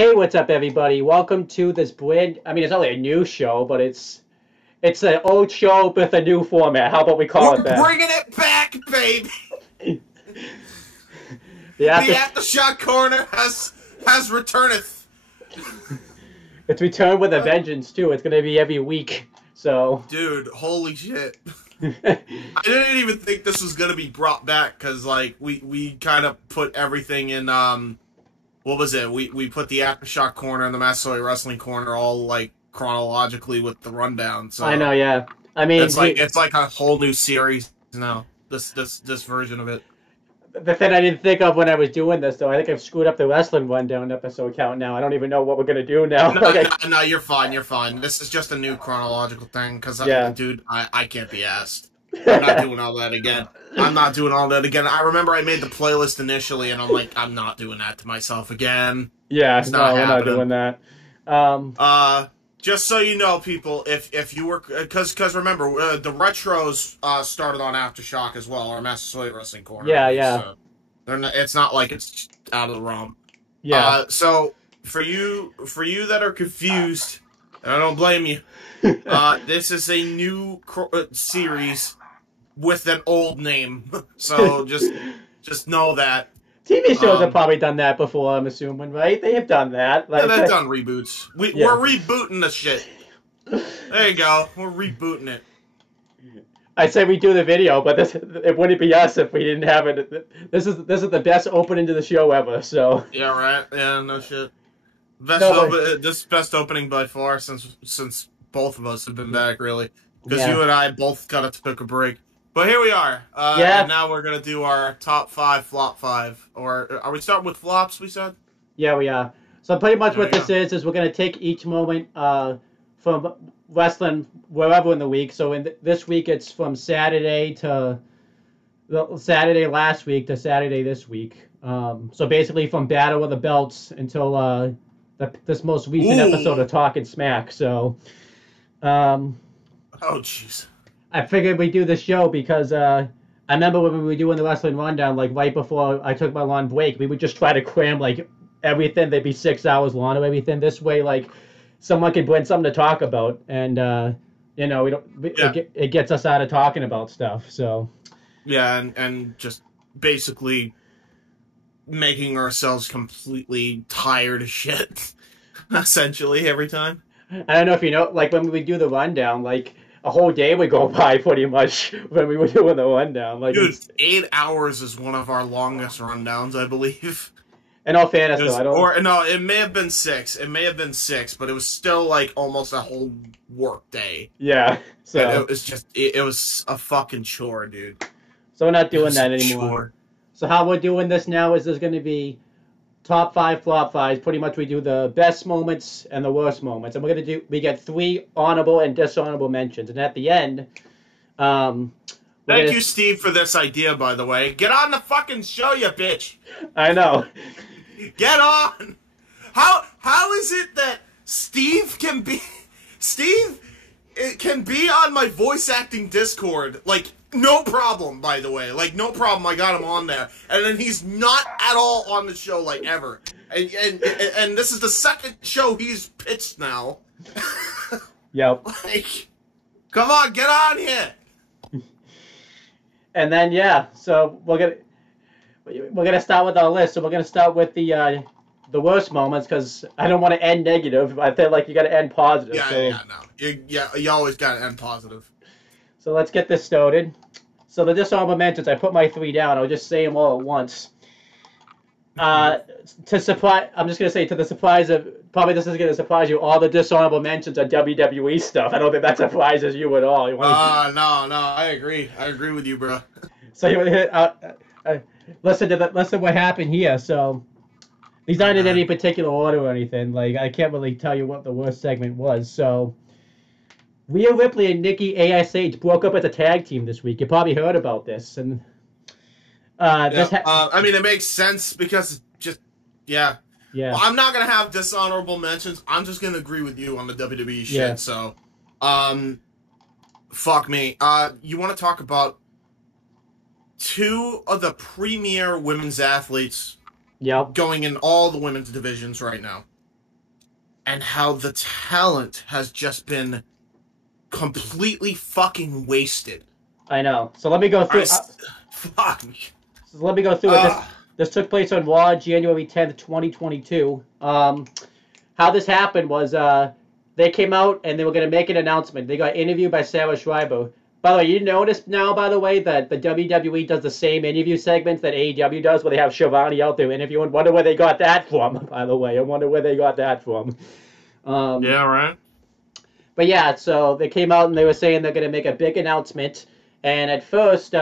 Hey, what's up, everybody? Welcome to this it's only a new show, but it's an old show with a new format. How about we call it We're that? bringing it back, baby. The The after Aftershock corner has returneth. it's returned with a vengeance too. It's gonna be every week. So, Dude, holy shit. I didn't even think this was gonna be brought back because like we kind of put everything in what was it? We put the Aftershock corner and the Massasoit Wrestling corner all like chronologically with the rundown. I know, So yeah. I mean, it's like a whole new series now. This version of it. the thing I didn't think of when I was doing this, though, I think I've screwed up the wrestling rundown episode count now. I don't even know what we're gonna do now. No, Like, no, you're fine. You're fine. This is just a new chronological thing because, yeah. dude, I can't be asked. I'm not doing all that again. I'm not doing all that again. I remember I made the playlist initially, and I'm like, I'm not doing that to myself again. Yeah, It's no, not we're not happening. doing that. Um, Just so you know, people, if you were, because remember, the retros started on Aftershock as well, our Massasoit Wrestling Corner. yeah, At least, yeah, so it's not like it's out of the realm. yeah. So for you that are confused, and I don't blame you. This is a new series with an old name, so just know that. TV shows have Um, probably done that before, I'm assuming, right? They have done that. yeah, Like, they've done reboots. yeah. We're rebooting the shit. There you go. We're rebooting it. I say we do the video, but it wouldn't be us if we didn't have it. This is the best opening to the show ever. So Yeah, right. Yeah, no shit. no, This best opening by far since both of us have been back, really, because yeah, you and I both kind of took a break. But here we are, yeah, and now we're gonna do our top five, flop five, or are we starting with flops? We said. yeah, we are. So pretty much There what you this go. is we're gonna take each moment from wrestling wherever in the week. So this week it's from Saturday to Saturday last week to Saturday this week. So basically from Battle of the Belts until this most recent episode Ooh. of Talking Smack. So um, Oh, jeez. I figured we'd do this show because I remember when we were doing the wrestling rundown, like right before I took my long break, we would just try to cram like everything. They'd be 6 hours long or everything. This way, like someone could bring something to talk about, and we don't. Yeah, It gets us out of talking about stuff. So yeah, and just basically making ourselves completely tired of shit, essentially every time. I don't know if you know, like when we do the rundown, like a whole day would go by pretty much when we were doing the rundown. Like, Dude, 8 hours is one of our longest rundowns, I believe. in all fairness, It though, was, I don't. or no, it may have been six. It may have been six, but it was still like almost a whole work day. Yeah, And so it was just, it was a fucking chore, dude. we're not It doing was that a anymore. chore. So how we're doing this now is there's going to be top five, flop fives. Pretty much we do the best moments and the worst moments, and we get three honorable and dishonorable mentions, and at the end, um, Thank you, Steve, for this idea, by the way. Get on the fucking show, you bitch. I know. Get on. How is it that Steve can be on my voice acting Discord? Like, no problem, by the way. Like, no problem. I got him on there. And then he's not at all on the show, like, ever. And this is the second show he's pitched now. Yep. Like, come on, get on here. And then so we're gonna start with our list. So we're gonna start with the worst moments because I don't want to end negative. I feel like you got to end positive. Yeah, So yeah, no. You always gotta end positive. so let's get this started. So the dishonorable mentions, I put my three down. I'll just say them all at once. I'm just gonna say to the surprise of probably this is gonna surprise you. All the dishonorable mentions are WWE stuff. I don't think that surprises you at all. No, I agree. I agree with you, bro. So you listen what happened here. So these aren't in any particular order or anything. Like I can't really tell you what the worst segment was. So Rhea Ripley and Nikki ASH broke up as a tag team this week. You probably heard about this, and I mean, it makes sense because yeah. yeah. Well, I'm not gonna have dishonorable mentions. I'm just gonna agree with you on the WWE shit. Yeah. So, fuck me. You want to talk about two of the premier women's athletes Yep. going in all the women's divisions right now? and how the talent has just been completely fucking wasted. I know. So let me go through. Fuck. So let me go through it. This took place on Raw, January 10th, 2022. How this happened was they came out and they were going to make an announcement. They got interviewed by Sarah Schreiber. By the way, you notice now, by the way, that the WWE does the same interview segments that AEW does, where they have Shivani out there interviewing. Wonder where they got that from, by the way. I wonder where they got that from. Yeah, right. But yeah, so they came out and they were saying they're going to make a big announcement. And at first,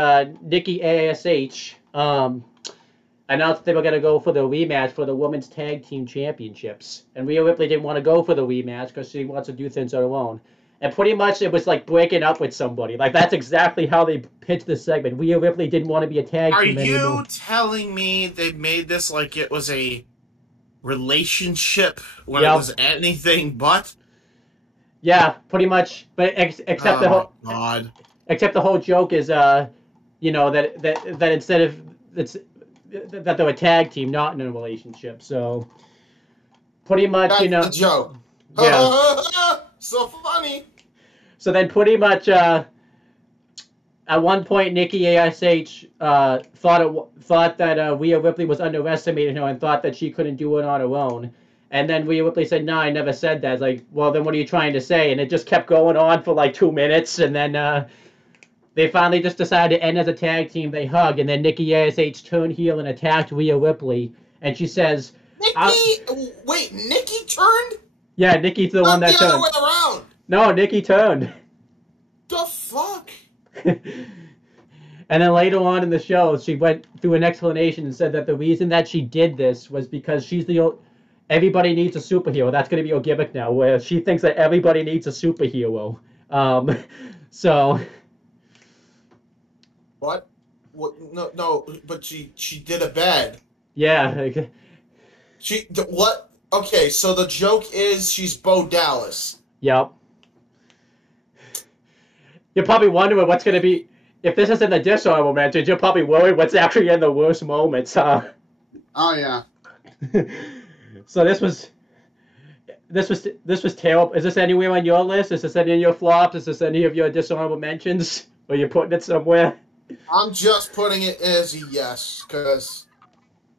Nikki ASH announced they were going to go for the rematch for the Women's Tag Team Championships. And Rhea Ripley didn't want to go for the rematch because she wants to do things on her own. And pretty much it was like breaking up with somebody. Like, that's exactly how they pitched this segment. Rhea Ripley didn't want to be a tag team anymore. Are you telling me they made this like it was a relationship when it was anything but? Yeah, pretty much. But except except the whole joke is, you know, that instead of that they're a tag team, not in a relationship. So pretty much, that's you know, the joke. Yeah. So funny. So then pretty much at one point Nikki ASH thought that Rhea Ripley was underestimating her and thought that she couldn't do it on her own. And then Rhea Ripley said, "No, I never said that." It's like, well, then what are you trying to say? And it just kept going on for like 2 minutes, and then they finally just decided to end as a tag team. They hug, and then Nikki ASH turned heel and attacked Rhea Ripley, and she says, Wait, Nikki turned? Yeah, Nikki's the one that turned. Not the other way around. No, Nikki turned. The fuck? And then later on in the show, she went through an explanation and said that the reason that she did this was because she's everybody needs a superhero. That's going to be her gimmick now, where she thinks that everybody needs a superhero. So. What? No, but she did a bad. Yeah. What? Okay, so the joke is she's Bo Dallas. Yep. You're probably wondering what's going to be... If this isn't the dishonorable mentions, you're probably worried what's actually in the worst moments, huh? Oh, yeah. So this was terrible. Is this anywhere on your list? Is this any of your flops? Is this any of your dishonorable mentions? Or you're putting it somewhere? I'm just putting it as a yes, because...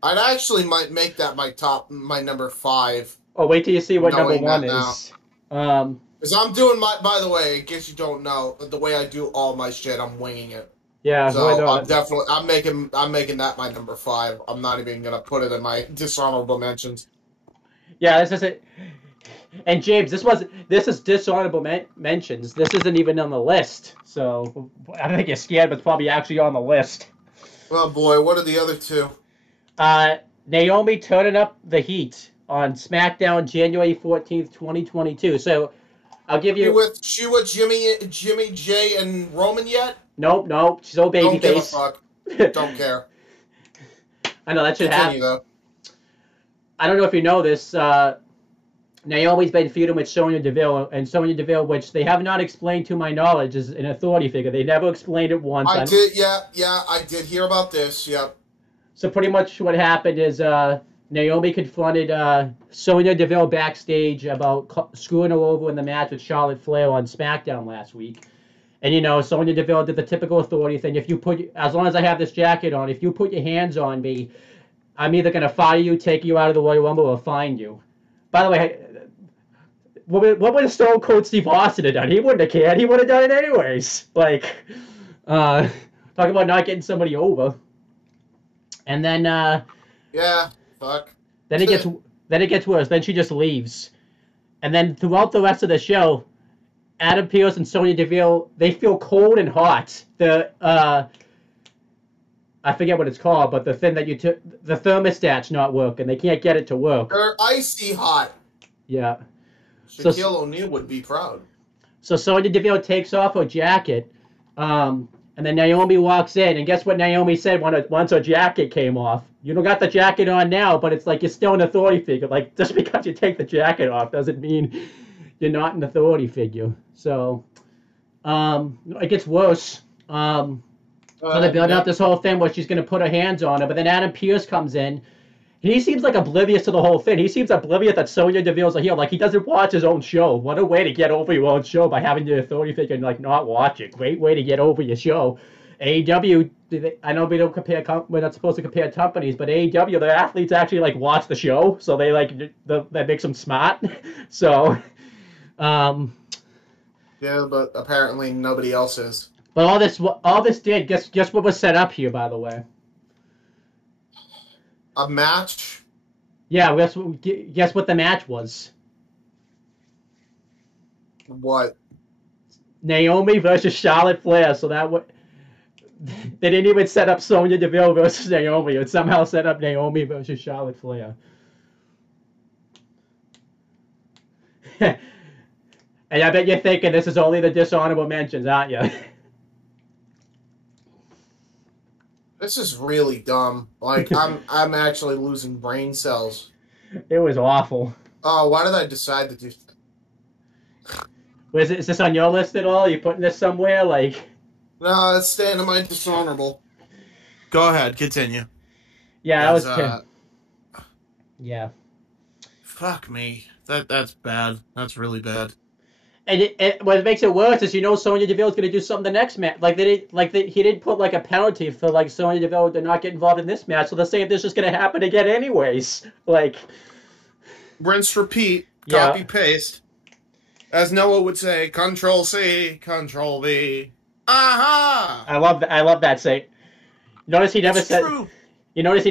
I'd actually might make that my number 5. Oh, wait till you see what number 1 is. Because I'm doing by the way, in case you don't know, the way I do all my shit, I'm winging it. Yeah, so I'm making that my number 5. I'm not even gonna put it in my dishonorable mentions. Yeah, this is it. And James, this is dishonorable mentions. This isn't even on the list. So I think you're scared, but it's probably actually on the list. Oh boy, what are the other two? Naomi turning up the heat on SmackDown January 14th, 2022. So, I'll give you... She with Jimmy J and Roman yet? Nope. She's old babyface. Don't give a fuck. Don't care. I know, that should happen. Though. I don't know if you know this. Naomi's been feuding with Sonya Deville, and Sonya Deville, which they have not explained to my knowledge, is an authority figure. They never explained it once. I did hear about this, yep. So pretty much what happened is Naomi confronted Sonya Deville backstage about screwing her over in the match with Charlotte Flair on SmackDown last week. And, you know, Sonya Deville did the typical authority thing. As long as I have this jacket on, if you put your hands on me, I'm either going to fire you, take you out of the Royal Rumble, or find you. By the way, what would Stone Cold Steve Austin have done? He wouldn't have cared. He would have done it anyways. Like, talk about not getting somebody over. And then yeah, fuck. Then it gets worse. Then she just leaves. And then throughout the rest of the show, Adam Pearce and Sonya Deville, they feel cold and hot. I forget what it's called, but the thing that the thermostat's not working. They can't get it to work. They're icy hot. Yeah. Shaquille O'Neal would be proud. So Sonya Deville takes off her jacket, and then Naomi walks in, and guess what Naomi said once her jacket came off? You don't got the jacket on now, but it's like you're still an authority figure. Like, just because you take the jacket off doesn't mean you're not an authority figure. So, it gets worse. So they're building up this whole thing where she's going to put her hands on her, but then Adam Pearce comes in, He seems like oblivious to the whole thing. He seems oblivious that Sonya Deville's a heel. Like, he doesn't watch his own show. What a way to get over your own show by having the authority figure and, like, not watch it. Great way to get over your show. AEW, I know we don't compare, we're not supposed to compare companies, but AEW, their athletes actually, like, watch the show. So they, like, that makes them smart. So, yeah, but apparently nobody else is. But all this did, guess what was set up here, by the way? A match? Yeah, guess what the match was? What? Naomi versus Charlotte Flair. So they didn't even set up Sonya Deville versus Naomi. It somehow set up Naomi versus Charlotte Flair. And I bet you're thinking this is only the dishonorable mentions, aren't you? This is really dumb. Like, I'm actually losing brain cells. It was awful. Oh, why did I decide to do that? Is this on your list at all? Are you putting this somewhere? Like, no, it's staying in my dishonorable. Go ahead, continue. Yeah, yeah. Fuck me. That's bad. That's really bad. And what makes it worse is, Sonya Deville's going to do something the next match. He didn't put like a penalty for like Sonya Deville to not get involved in this match. So they're saying this is going to happen again anyways. Like, rinse, repeat, copy, paste. As Noah would say, Control C, Control V. Aha! I love that saying. Notice he never said. True. You notice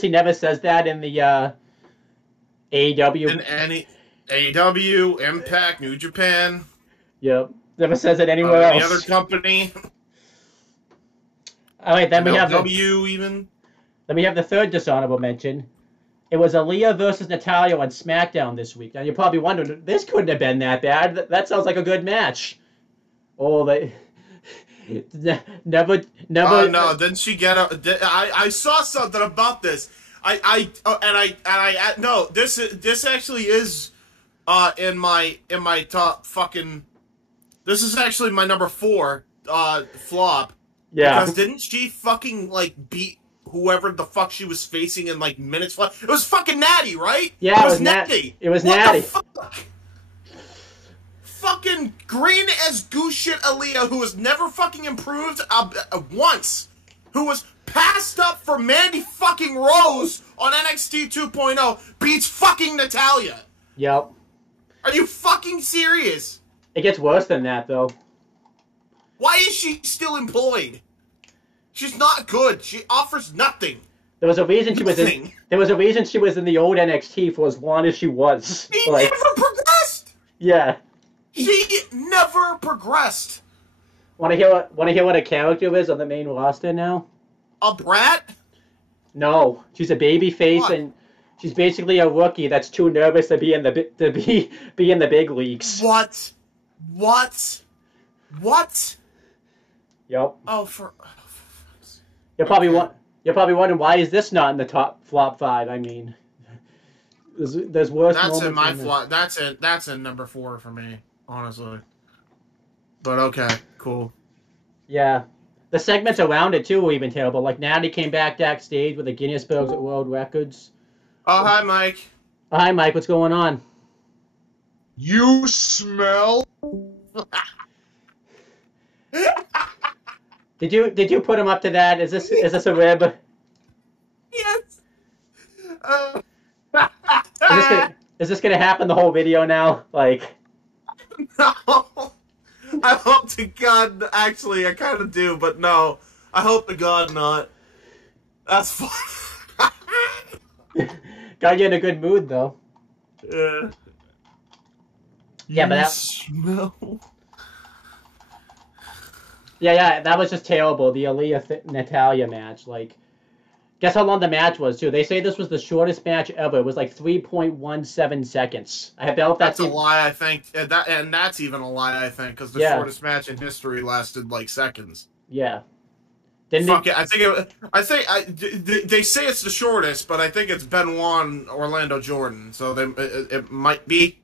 he never says that in the AEW. In any AEW, Impact, New Japan. Yep. Never says it anywhere else. Any other company. All right, then we have even. Then we have the third dishonorable mention. It was Aaliyah versus Natalya on SmackDown this week. Now you're probably wondering, this couldn't have been that bad. That sounds like a good match. Oh, they never. Oh no! Didn't she get a? I saw something about this. No. This actually is in my top fucking. This is actually my number 4 flop. Yeah. Because didn't she fucking like beat whoever the fuck she was facing in like minutes? It was fucking Natty, right? Yeah, it was Natty. It was Natty. What the fuck? Fucking green as goose shit Aaliyah, who has never fucking improved once, who was passed up for Mandy fucking Rose on NXT 2.0, beats fucking Natalya. Yep. Are you fucking serious? It gets worse than that, though. Why is she still employed? She's not good. She offers nothing. There was a reason she was in. There was a reason she was in the old NXT for as long as she was. She never progressed. Yeah. She never progressed. Want to hear what a character is on the main roster now? A brat? No, she's a baby face, and she's basically a rookie that's too nervous to be in the be in the big leagues. What? Yep. Oh, for you're probably wondering why is this not in the top flop 5? I mean, there's worse. That's in my flop. That's in number 4 for me, honestly. But okay, cool. Yeah, the segments around it too were even terrible. Like Natty came backstage with the Guinness Book at World Records. Oh, hi, Mike. Oh, hi, Mike. What's going on? You smell. Did you put him up to that? Is this a rib? Yes. Is this gonna happen the whole video now? Like. No. I hope to God. Actually, I kind of do, but no. I hope to God not. That's fine. Got you in a good mood though. Yeah, but that smell. Yeah, that was just terrible. The Aaliyah Natalya match. Like, guess how long the match was too? They say this was the shortest match ever. It was like 3.17 seconds. I doubt that's a lie. I think and that's even a lie. I think because the shortest match in history lasted like seconds. Yeah. Fuck it. I think they say it's the shortest, but I think it's Benoit and Orlando Jordan. So it might be.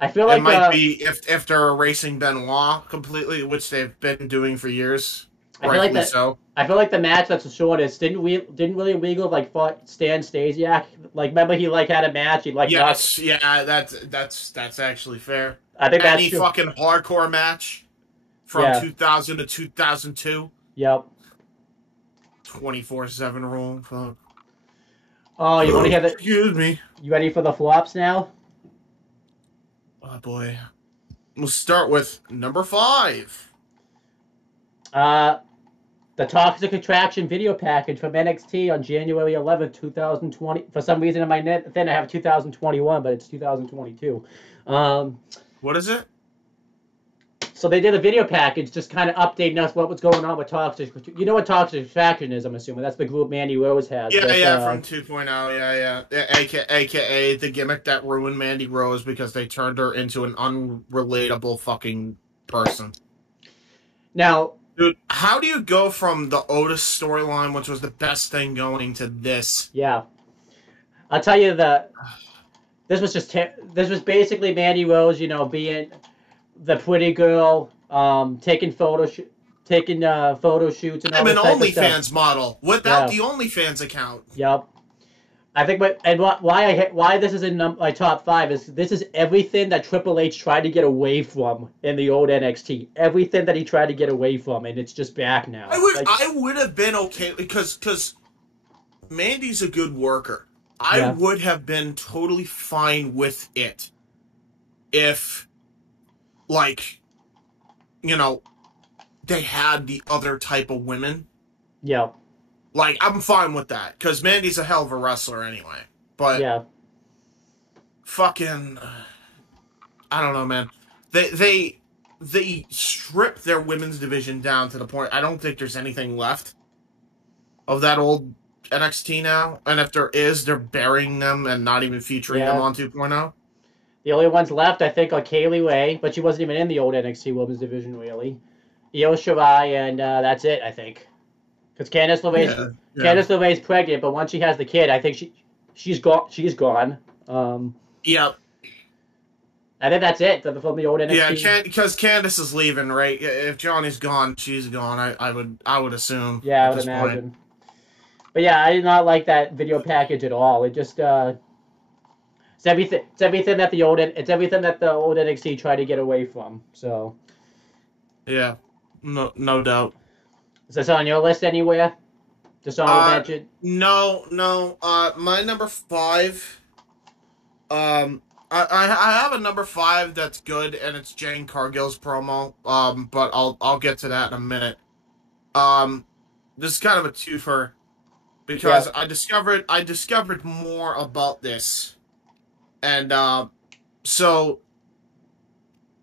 I feel like it might be if they're erasing Benoit completely, which they've been doing for years. I feel like rightfully so. I feel like the match that's the shortest didn't William Regal like fought Stan Stasiak? Like, remember he like had a match. He like Yes, yeah, that's actually fair. I think that's Any fucking hardcore match from 2000 to 2002. Yep. 24/7 rule. Fuck. Oh, you want to hear the? Excuse me. You ready for the flops now? Oh boy. We'll start with number 5. The Toxic Attraction video package from NXT on January 11th, 2020. For some reason in my thing I have 2021, but it's 2022. What is it? So they did a video package just kind of updating us what was going on with Toxic. You know what Toxic Attraction is, I'm assuming. That's the group Mandy Rose has. Yeah, from 2.0, yeah. AKA the gimmick that ruined Mandy Rose because they turned her into an unrelatable fucking person. Now, dude, how do you go from the Otis storyline, which was the best thing going, to this? Yeah. I'll tell you this was basically Mandy Rose, you know, being the pretty girl, taking photo shoots and all that. I'm an OnlyFans model without the OnlyFans account. Yep. I think, why this is in my top 5 is this is everything that Triple H tried to get away from in the old NXT. Everything that he tried to get away from, and it's just back now. I would have been okay because Mandy's a good worker. I would have been totally fine with it if, like, you know, they had the other type of women. Yeah. Like, I'm fine with that, because Mandy's a hell of a wrestler anyway. But, fucking, I don't know, man. They stripped their women's division down to the point I don't think there's anything left of that old NXT now. And if there is, they're burying them and not even featuring them on 2.0. The only ones left, I think, are Kaylee Ray, but she wasn't even in the old NXT women's division, really. Io Shirai, and that's it, I think. Because Candice LeRae's pregnant, but once she has the kid, I think she's gone. Yep. I think that's it from the old NXT. Yeah, because Candice is leaving, right? If Johnny's gone, she's gone. I would assume. Yeah, I would imagine. Point. But yeah, I did not like that video package at all. It just it's everything that the old NXT tried to get away from. So. Yeah, no doubt. Is this on your list anywhere? Just on mention? No. My number 5. I have a number 5 that's good, and it's Jane Cargill's promo. But I'll get to that in a minute. This is kind of a twofer because I discovered more about this, and so.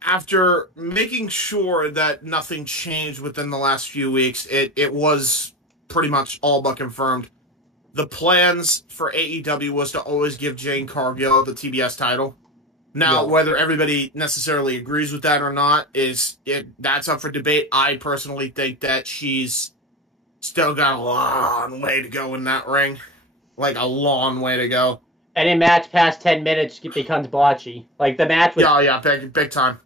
After making sure that nothing changed within the last few weeks, it was pretty much all but confirmed. The plans for AEW was to always give Jane Cargill the TBS title. Now, whether everybody necessarily agrees with that or not, that's up for debate. I personally think that she's still got a long way to go in that ring. Like, a long way to go. Any match past 10 minutes becomes botchy. Like the match was... big time.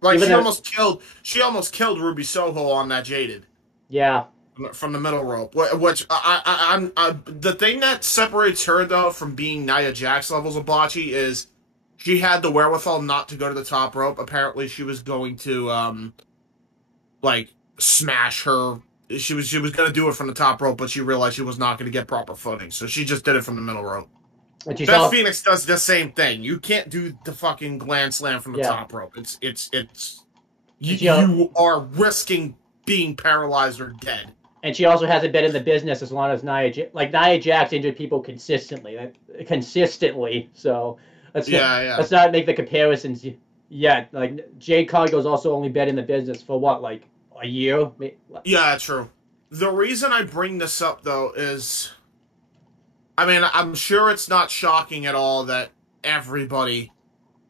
Like she almost killed Ruby Soho on that Jaded. Yeah. From the middle rope. Which I'm the thing that separates her though from being Nia Jax levels of botchy is she had the wherewithal not to go to the top rope. Apparently she was going to like smash her. She was going to do it from the top rope, but she realized she was not going to get proper footing, so she just did it from the middle rope. Beth Phoenix does the same thing. You can't do the fucking Gland Slam from the top rope. You are risking being paralyzed or dead. And she also hasn't been in the business as long as Nia Jax injured people consistently. So let's not make the comparisons yet. Like Jade Cargill's also only been in the business for what, like a year? Yeah, true. The reason I bring this up though is, I mean, I'm sure it's not shocking at all that everybody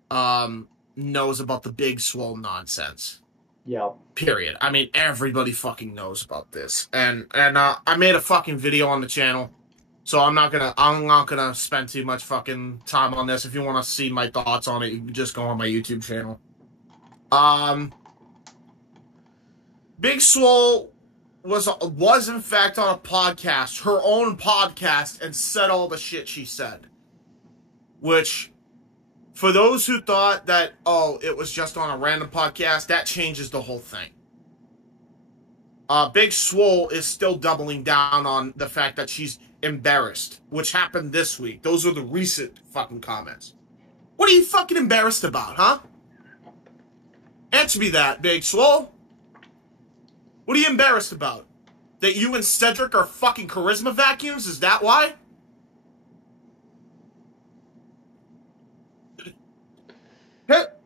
knows about the Big Swole nonsense. Yeah. Period. I mean, everybody fucking knows about this, and I made a fucking video on the channel, so I'm not gonna spend too much fucking time on this. If you want to see my thoughts on it, you can just go on my YouTube channel. Big Swole was in fact on a podcast, her own podcast, and said all the shit she said. Which, for those who thought that, oh, it was just on a random podcast, that changes the whole thing. Big Swole is still doubling down on the fact that she's embarrassed, which happened this week. Those are the recent fucking comments. What are you fucking embarrassed about, huh? Answer me that, Big Swole. What are you embarrassed about? That you and Cedric are fucking charisma vacuums? Is that why?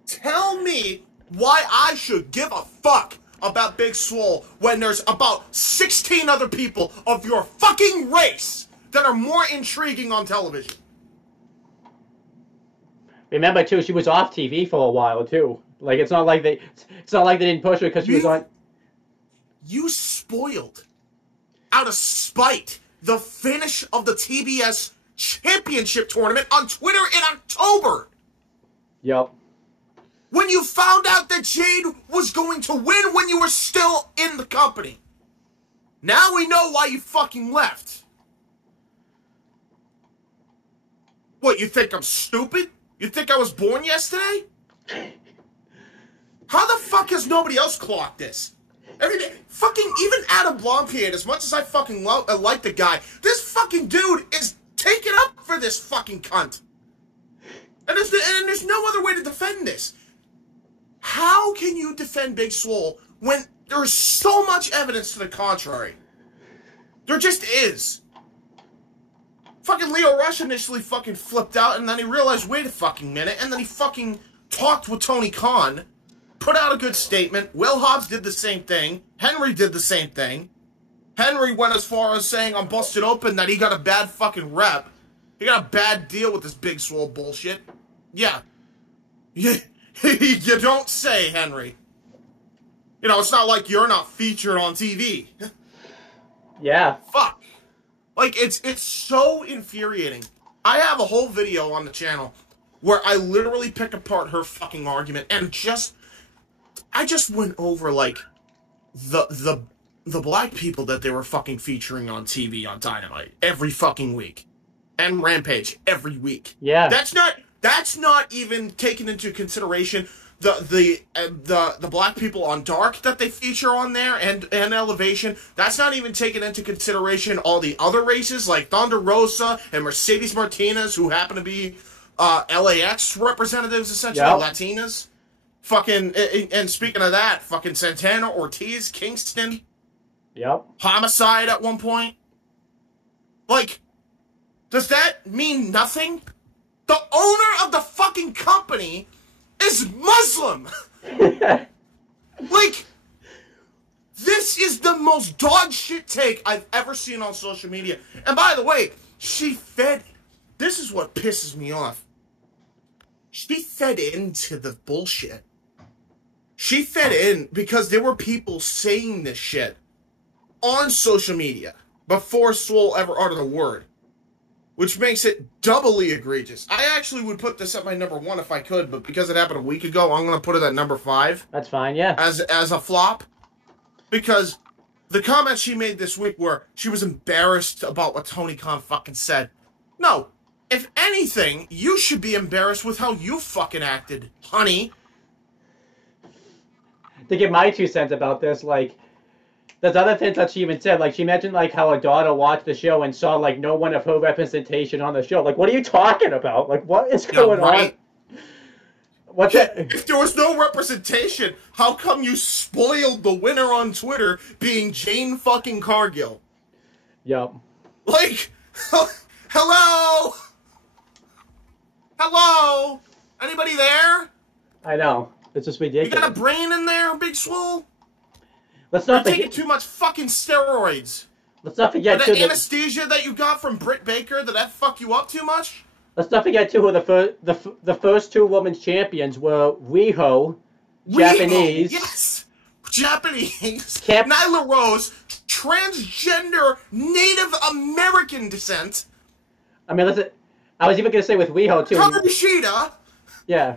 Tell me why I should give a fuck about Big Swole when there's about 16 other people of your fucking race that are more intriguing on television. Remember too, she was off TV for a while too. Like it's not like they didn't push her because she was on. You spoiled, out of spite, the finish of the TBS Championship Tournament on Twitter in October. Yep. When you found out that Jade was going to win when you were still in the company. Now we know why you fucking left. What, you think I'm stupid? You think I was born yesterday? How the fuck has nobody else clocked this? Fucking even Adam Blompier, as much as I fucking like the guy, this fucking dude is taking up for this fucking cunt. And there's no other way to defend this. How can you defend Big Swole when there's so much evidence to the contrary? There just is. Fucking Leo Rush initially fucking flipped out, and then he realized, wait a fucking minute, and then he fucking talked with Tony Khan, put out a good statement. Will Hobbs did the same thing. Henry did the same thing. Henry went as far as saying on Busted Open that he got a bad fucking rep. He got a bad deal with this Big Swole bullshit. Yeah. You don't say, Henry. You know, it's not like you're not featured on TV. Yeah. Fuck. Like, it's so infuriating. I have a whole video on the channel where I literally pick apart her fucking argument and I just went over, like, the black people that they were fucking featuring on TV on Dynamite every fucking week. And Rampage every week. Yeah. That's not even taken into consideration the black people on Dark that they feature on there and Elevation. That's not even taken into consideration all the other races like Thunder Rosa and Mercedes Martinez, who happen to be LAX representatives, essentially, yep. Latinas. Fucking, and speaking of that, fucking Santana, Ortiz, Kingston. Yep. Homicide at one point. Like, does that mean nothing? The owner of the fucking company is Muslim! Like, this is the most dog shit take I've ever seen on social media. And by the way, this is what pisses me off. She fed into the bullshit. She fed in because there were people saying this shit on social media before Swole ever uttered a word. Which makes it doubly egregious. I actually would put this at my number 1 if I could, but because it happened a week ago, I'm going to put it at number 5. That's fine, yeah. As a flop. Because the comments she made this week were she was embarrassed about what Tony Khan fucking said. No. If anything, you should be embarrassed with how you fucking acted, honey. To give my 2 cents about this, like, there's other things that she even said. Like, she mentioned, like, how her daughter watched the show and saw, like, no one of her representation on the show. Like, what are you talking about? Like, what is going on? What's that? If there was no representation, how come you spoiled the winner on Twitter being Jane fucking Cargill? Yep. Like, hello? Hello? Anybody there? I know. It's just ridiculous. You got a brain in there, Big Swole? Let's not You're taking too much fucking steroids. Let's not forget that anesthesia that you got from Britt Baker, did that fuck you up too much? Let's not forget too who the first 2 women's champions were Riho, Japanese. Yes, Japanese. Nyla Rose, transgender Native American descent. I mean, listen. I was even gonna say with Riho too. Karushita. Yeah.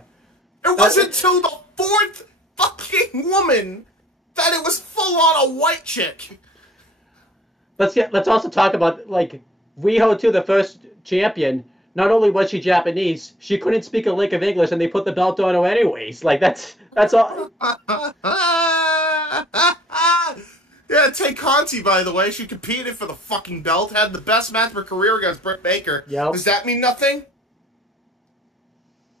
It wasn't until the 4th fucking woman that it was full on a white chick. let's also talk about like Riho too, the first champion. Not only was she Japanese, she couldn't speak a lick of English, and they put the belt on her anyways. Like that's all. Yeah, Tay Conti, by the way, she competed for the fucking belt, had the best match of her career against Britt Baker. Yep. Does that mean nothing?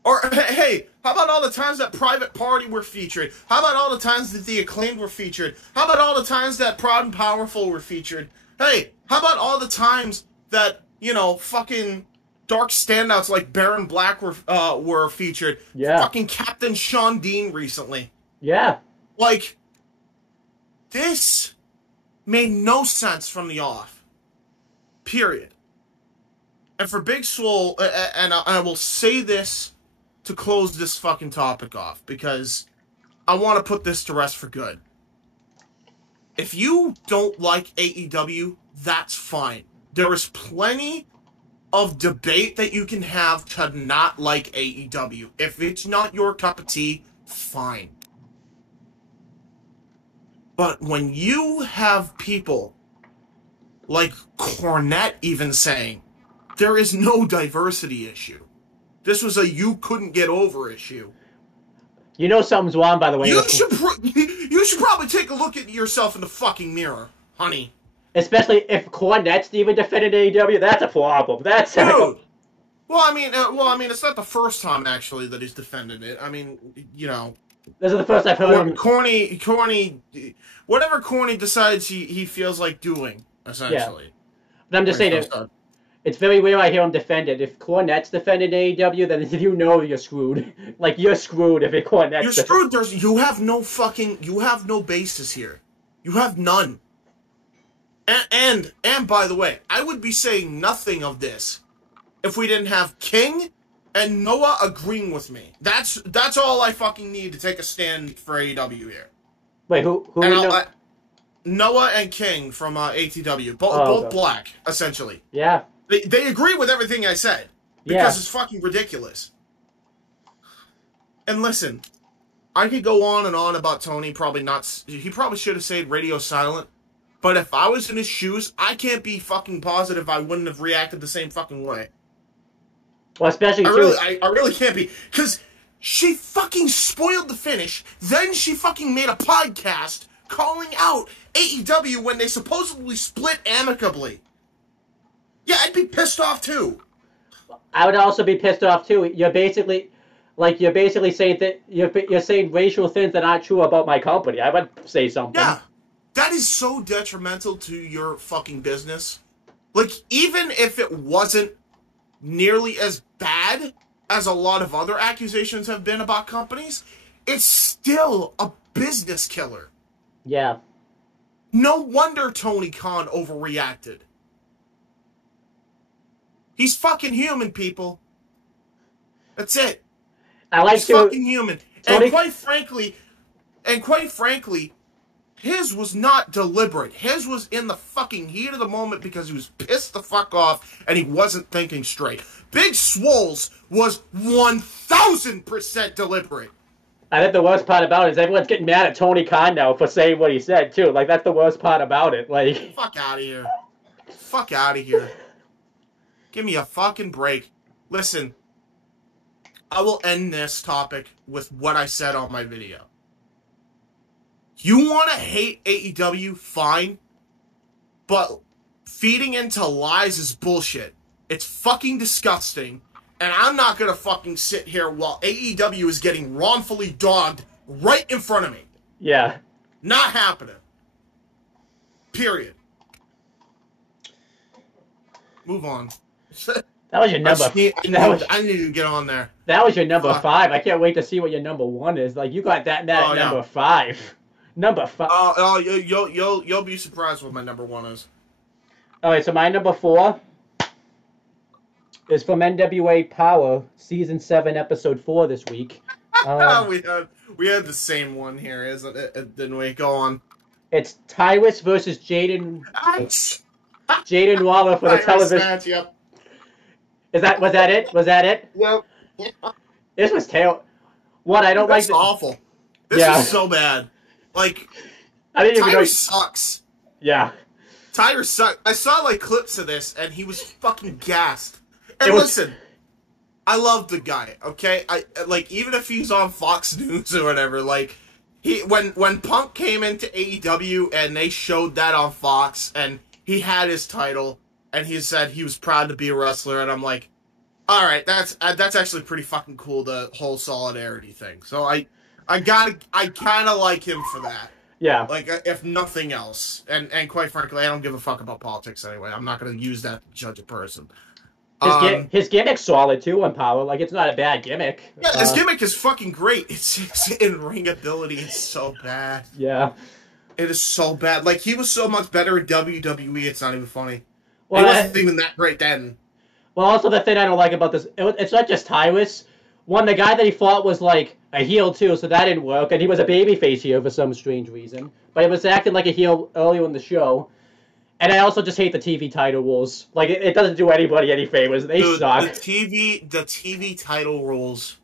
Or, hey, how about all the times that Private Party were featured? How about all the times that The Acclaimed were featured? How about all the times that Proud and Powerful were featured? Hey, how about all the times that, you know, fucking dark standouts like Baron Black were featured? Yeah. Fucking Captain Sean Dean recently. Yeah. Like, this made no sense from the off. Period. And for Big Swole, and I will say this to close this fucking topic off, because I want to put this to rest for good. If you don't like AEW, that's fine. There is plenty of debate that you can have to not like AEW. If it's not your cup of tea, fine. But when you have people like Cornette even saying, there is no diversity issue. This was a you couldn't get over issue. You know something's wrong, by the way. You should probably take a look at yourself in the fucking mirror, honey. Especially if Cornette's even defended AEW, that's a problem. That's Dude. Well, I mean, it's not the first time actually that he's defended it. I mean, you know, this is the first I've heard him. Corny, whatever Corny decides he feels like doing, essentially. Yeah. But I'm just saying, it's very rare I hear him defend it. If Cornette's defended AEW, then you know you're screwed. Like, you're screwed if it Cornette's. You're screwed. You have no basis here. You have none. And by the way, I would be saying nothing of this if we didn't have King and Noah agreeing with me. That's all I fucking need to take a stand for AEW here. Wait, who know? Noah and King from ATW, both black, essentially. Yeah. They agree with everything I said, because it's fucking ridiculous. And listen, I could go on and on about Tony, he probably should have stayed radio silent, but if I was in his shoes, I can't be fucking positive I wouldn't have reacted the same fucking way. Well, especially I really can't be, because she fucking spoiled the finish, then she fucking made a podcast calling out AEW when they supposedly split amicably. Yeah, I'd be pissed off too. I would also be pissed off too. You're basically saying that you're saying racial things that aren't true about my company. I would say something. Yeah, that is so detrimental to your fucking business. Like, even if it wasn't nearly as bad as a lot of other accusations have been about companies, it's still a business killer. Yeah. No wonder Tony Khan overreacted. He's fucking human, people. That's it. He's fucking human. And quite frankly, his was not deliberate. His was in the fucking heat of the moment because he was pissed the fuck off and he wasn't thinking straight. Big Swole's was 1,000% deliberate. I think the worst part about it is everyone's getting mad at Tony Khan now for saying what he said, too. Like, that's the worst part about it. Like, fuck out of here. Fuck out of here. Give me a fucking break. Listen, I will end this topic with what I said on my video. You want to hate AEW? Fine. But feeding into lies is bullshit. It's fucking disgusting. And I'm not going to fucking sit here while AEW is getting wrongfully dogged right in front of me. Yeah. Not happening. Period. Move on. That was your number. I need to get on there. That was your number 5. I can't wait to see what your number 1 is. Like, you got that at number 5. Number 5. You'll be surprised what my number 1 is. All right, so my number 4 is from NWA Power, Season 7, Episode 4 this week. We had the same one here, isn't it? Didn't we? Go on. It's Tyrus versus Jaden Waller for the television. Match, yep. Was that it? Was that it? Yep. This was terrible. What I don't like. This is awful. This is so bad. Like, I didn't even know. Sucks. Yeah. Tyrus sucked. I saw like clips of this, and he was fucking gassed. And listen, I love the guy. Okay, I like even if he's on Fox News or whatever. Like when Punk came into AEW and they showed that on Fox, and he had his title, and he said he was proud to be a wrestler, and I'm like, all right, that's actually pretty fucking cool. The whole solidarity thing. So I kind of like him for that. Yeah. Like, if nothing else. And quite frankly, I don't give a fuck about politics anyway. I'm not going to use that to judge a person. His gimmick's solid, too, on Power. Like, it's not a bad gimmick. Yeah, his gimmick is fucking great. It's his in-ring ability is so bad. Yeah. It is so bad. Like, he was so much better in WWE, it's not even funny. Well, he wasn't even that great then. Well, also the thing I don't like about this, it's not just Tyrus. One, the guy that he fought was, like, a heel, too, so that didn't work. And he was a babyface here for some strange reason. But he was acting like a heel earlier in the show. And I also just hate the TV title rules. Like, it doesn't do anybody any favors. They suck. The TV title rules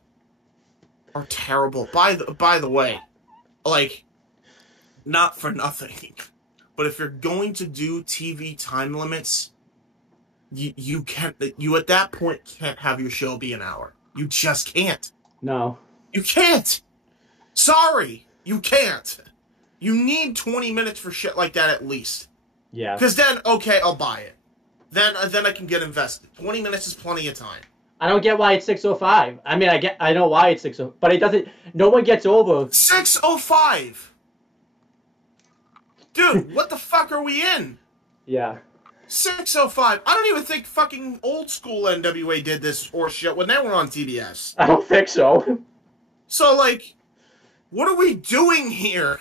are terrible. By the way, like, not for nothing, but if you're going to do TV time limits, you at that point can't have your show be an hour. You just can't. No. You can't. Sorry, you can't. You need 20 minutes for shit like that at least. Yeah. Because then, okay, I'll buy it. Then I can get invested. 20 minutes is plenty of time. I don't get why it's 6:05. I mean, I know why it's 6:05, but it doesn't. No one gets over 6:05. Dude, what the fuck are we in? Yeah. 6:05. I don't even think fucking old school NWA did this or shit when they were on TBS. I don't think so. So, like, what are we doing here?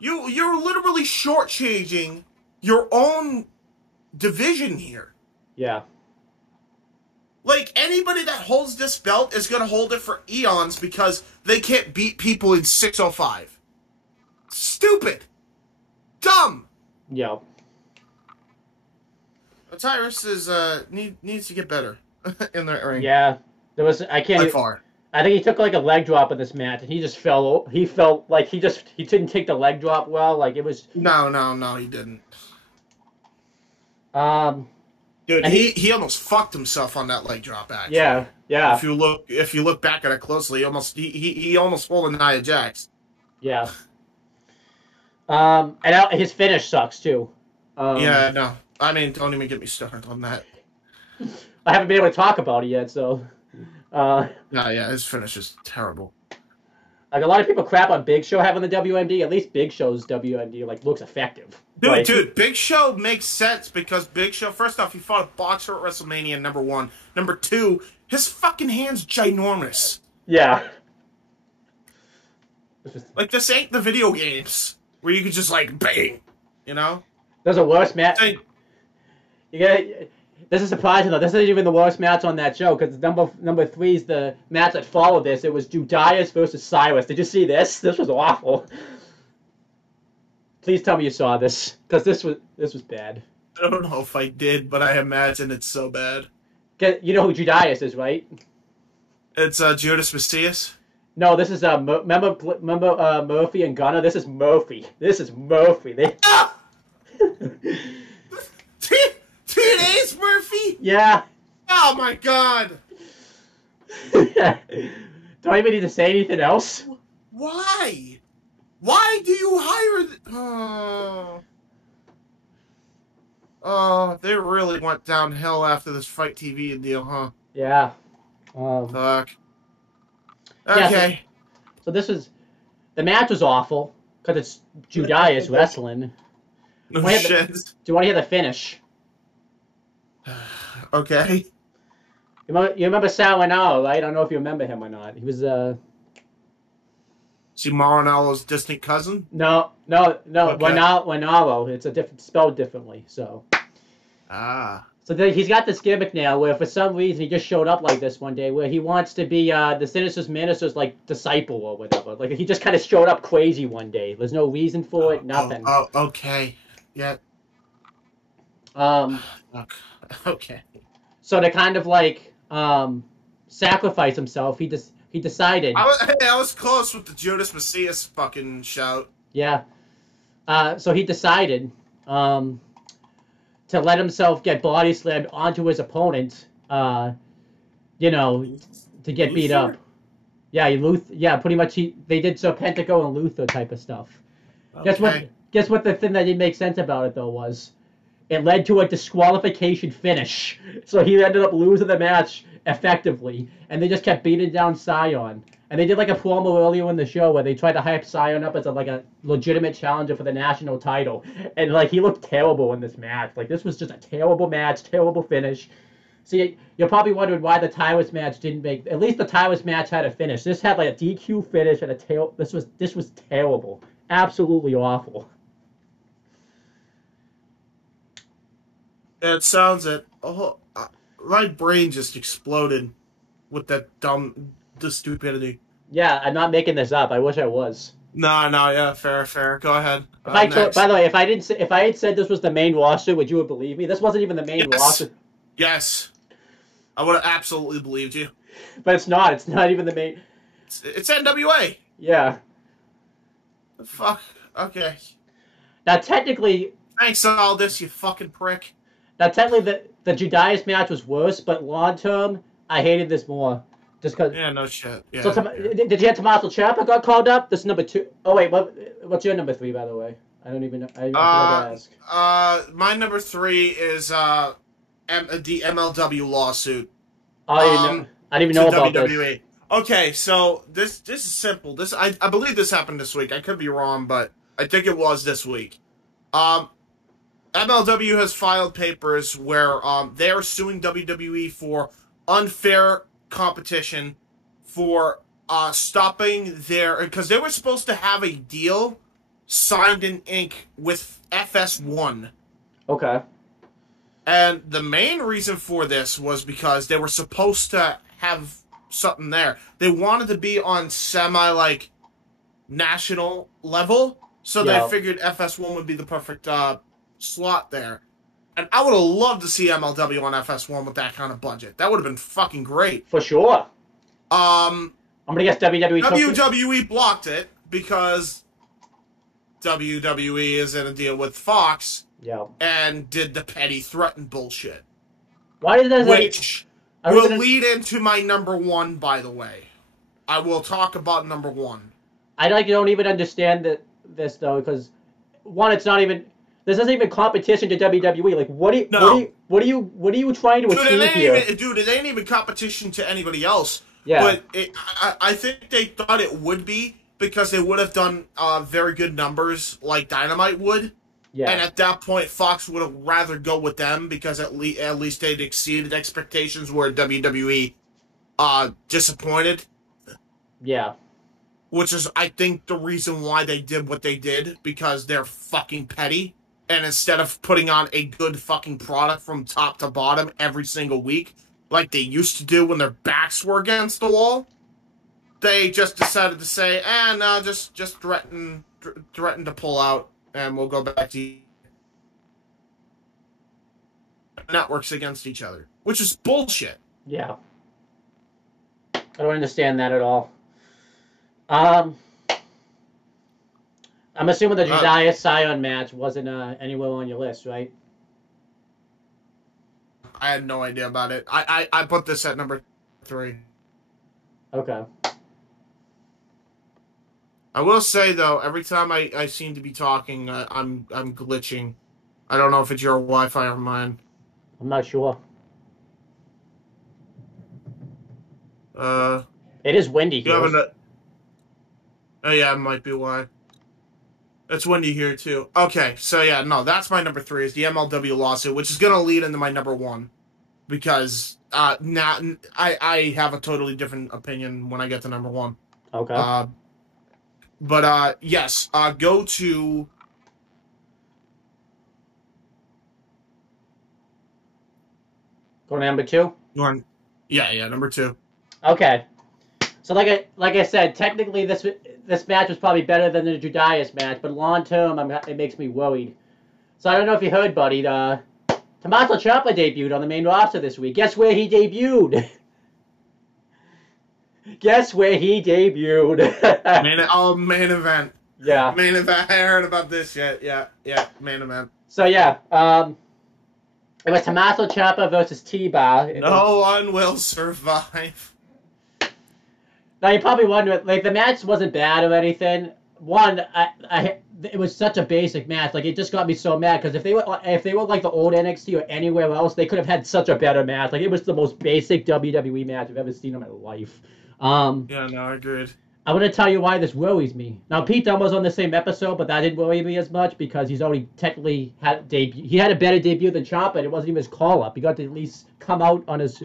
You're literally shortchanging your own division here. Yeah. Like, anybody that holds this belt is going to hold it for eons because they can't beat people in 6:05. Stupid. Dumb. Yeah. Tyrus is needs to get better in the ring. Yeah. There was I can't. By far. I think he took like a leg drop in this match, and he just fell. He felt like he didn't take the leg drop well. Like it was. No, he didn't. Dude, he almost fucked himself on that leg drop. Actually. Yeah. Yeah. If you look back at it closely, he almost pulled a Nia Jax. Yeah. And his finish sucks too. Yeah, no. I mean, don't even get me started on that. I haven't been able to talk about it yet, so. Yeah, his finish is terrible. Like a lot of people crap on Big Show having the WMD. At least Big Show's WMD looks effective. Dude, Big Show makes sense because Big Show, first off, he fought a boxer at WrestleMania, number one. Number two, his fucking hand's ginormous. Yeah. Like, this ain't the video games where you could just, like, bang, you know? There's a worse match. This is surprising, though. This isn't even the worst match on that show, because number 3 is the match that followed this. It was Judas versus Cyrus. Did you see this? This was awful. Please tell me you saw this, because this was bad. I don't know if I did, but I imagine it's so bad. You know who Judas is, right? It's Judas Messias? No, this is, remember Murphy and Gunner? This is Murphy. Ah! Today's Murphy? Yeah. Oh my god. Do I even need to say anything else? Why? Why do you hire Oh, they really went downhill after this Fight TV deal, huh? Yeah. Fuck. Yeah, Okay. so this was... The match was awful, because it's Judas wrestling. No Do you want to hear the finish? Okay. You remember Sal Renaro, right? I don't know if you remember him or not. He was, Is he Marinello's distant cousin? No. Okay. Renaro. It's spelled differently, so... Ah. So he's got this gimmick now where for some reason he just showed up like this one day where he wants to be the Sinister's Minister's like disciple or whatever. Like he just kind of showed up crazy one day. There's no reason for it, nothing. Okay. Yeah. Okay. So to kind of like sacrifice himself, he decided. I was close with the Judas Messias fucking shout. Yeah. So he decided to let himself get body slammed onto his opponent, you know, to get beat up. Yeah, pretty much they did Serpentico and Luther type of stuff. Okay. Guess what the thing that didn't make sense about it though was it led to a disqualification finish. So he ended up losing the match effectively, and they just kept beating down Sion. And they did like a promo earlier in the show where they tried to hype Sion up as a legitimate challenger for the national title, and like he looked terrible in this match. Like this was just a terrible match, terrible finish. See, you're probably wondering why the Tyrus match didn't make. At least the Tyrus match had a finish. This had like a DQ finish and a This was terrible, absolutely awful. It sounds that my brain just exploded with that the stupidity. Yeah, I'm not making this up. I wish I was. No, yeah, fair. Go ahead. By the way, if I had said this was the main roster, would you have believed me? This wasn't even the main roster. Yes, I would have absolutely believed you. But it's not. It's not even the main. It's NWA. Yeah. Fuck. Okay. Now technically. Thanks, Aldis, you fucking prick. Now technically, the Judas match was worse, but long term, I hated this more. Just cause. Yeah, no shit. Yeah. So did you have Tommaso Ciampa got called up? This is number 2. Oh wait, what's your number 3 by the way? I don't even know. I forgot to ask. My number 3 is the MLW lawsuit. I didn't even know about WWE. This. Okay, so this is simple. I believe this happened this week. I could be wrong, but I think it was this week. MLW has filed papers where they are suing WWE for unfair competition for stopping because they were supposed to have a deal signed in ink with FS1. Okay. And the main reason for this was because they were supposed to have something there. They wanted to be on national level, so they figured FS1 would be the perfect slot there. And I would have loved to see MLW on FS1 with that kind of budget. That would have been fucking great. For sure. I'm gonna guess WWE blocked it because WWE is in a deal with Fox. Yeah. And did the petty threaten bullshit. Why did that? Which will lead into my number 1, by the way. I will talk about number 1. I don't even understand this though, because one, it's not even. This isn't even competition to WWE. Like, what are you trying to achieve here? Dude, it ain't even competition to anybody else. Yeah. But I think they thought it would be because they would have done very good numbers like Dynamite would. Yeah. And at that point, Fox would have rather go with them because at least they'd exceeded expectations where WWE disappointed. Yeah. Which is, I think, the reason why they did what they did, because they're fucking petty. And instead of putting on a good fucking product from top to bottom every single week, like they used to do when their backs were against the wall, they just decided to say, no, just threaten to pull out, and we'll go back to networks against each other, which is bullshit. Yeah. I don't understand that at all. I'm assuming the Judas Sion match wasn't anywhere on your list, right? I had no idea about it. I put this at number 3. Okay. I will say though, every time I seem to be talking, I'm glitching. I don't know if it's your Wi-Fi or mine. I'm not sure. It is windy here. Oh yeah, it might be why. It's windy here too. Okay, so yeah, no, that's my number 3 is the MLW lawsuit, which is gonna lead into my number 1 because now I have a totally different opinion when I get to number 1. Okay. But yes, go to. Go to number 2. Yeah, number 2. Okay. So like I said, technically this match was probably better than the Judas match, but long term it makes me worried. So I don't know if you heard, buddy. Tommaso Ciampa debuted on the main roster this week. Guess where he debuted? Guess where he debuted? Main event. Yeah. Main event. I heard about this. Yeah. Main event. So yeah, it was Tommaso Ciampa versus T-Bar. No one will survive. Now you're probably wondering, like, the match wasn't bad or anything. One, it was such a basic match. Like, it just got me so mad because if they were like the old NXT or anywhere else, they could have had such a better match. Like, it was the most basic WWE match I've ever seen in my life. Yeah, no, I agreed. I want to tell you why this worries me. Now, Pete Dunne was on the same episode, but that didn't worry me as much because he's already technically had a debut. He had a better debut than Ciampa, and it wasn't even his call-up. He got to at least come out in his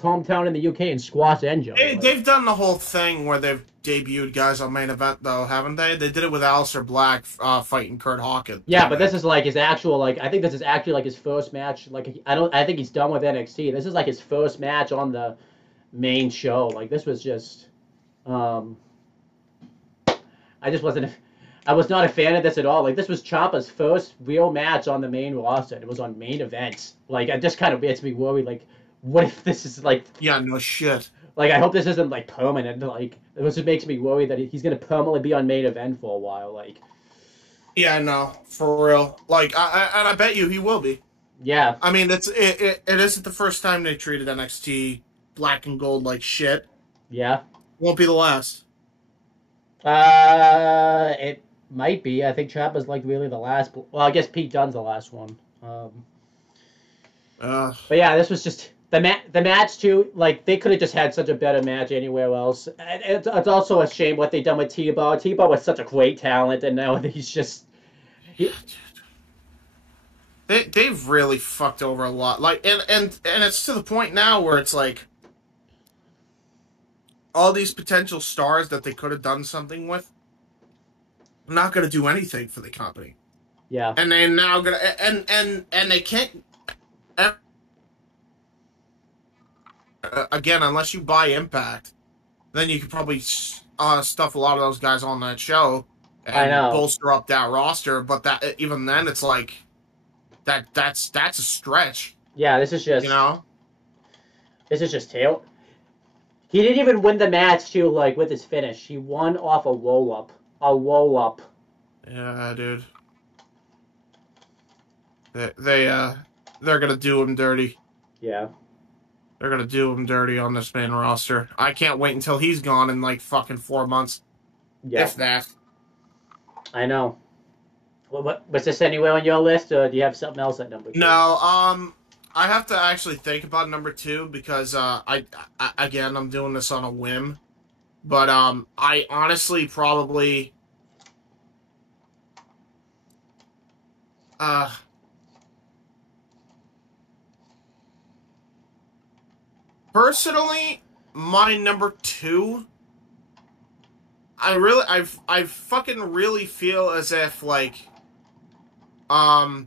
hometown in the UK and squash Enjo. They've done the whole thing where they've debuted guys on main event, though, haven't they? They did it with Aleister Black fighting Kurt Hawkins. Yeah, but this is like his actual, like, I think this is actually like his first match. Like, I think he's done with NXT. This is like his first match on the main show. Like, this was just, I was not a fan of this at all. Like, this was Ciampa's first real match on the main roster. It was on main events. Like, it just kind of makes me worried. Like, what if this is like? Yeah, no shit. Like, I hope this isn't like permanent. Like, it just makes me worry that he's gonna permanently be on main event for a while. Like, yeah, no, for real. Like, I bet you he will be. Yeah. I mean, it isn't the first time they treated NXT black and gold like shit. Yeah. Won't be the last. It might be. I think Ciampa's like really the last. Well, I guess Pete Dunne's the last one. But yeah, this was just the match too. Like, they could have just had such a better match anywhere else. It's also a shame what they done with T-Bar. T-Bar was such a great talent, and now he's just. They've really fucked over a lot. Like, and it's to the point now where it's like all these potential stars that they could have done something with, not going to do anything for the company. Yeah. And they're now going to and they can't. Again, unless you buy Impact, then you could probably stuff a lot of those guys on that show and bolster up that roster. But that even then, it's like that's a stretch. Yeah, this is just This is just tail. He didn't even win the match too. Like, with his finish, he won off a roll up. A roll up. Yeah, dude. They're gonna do him dirty. Yeah. They're gonna do him dirty on this main roster. I can't wait until he's gone in like fucking 4 months. Yeah. If that. I know. Was this anywhere on your list, or do you have something else at number 2? No, I have to actually think about number 2 because again, I'm doing this on a whim. But I honestly probably personally, my number 2, I fucking really feel as if, like, I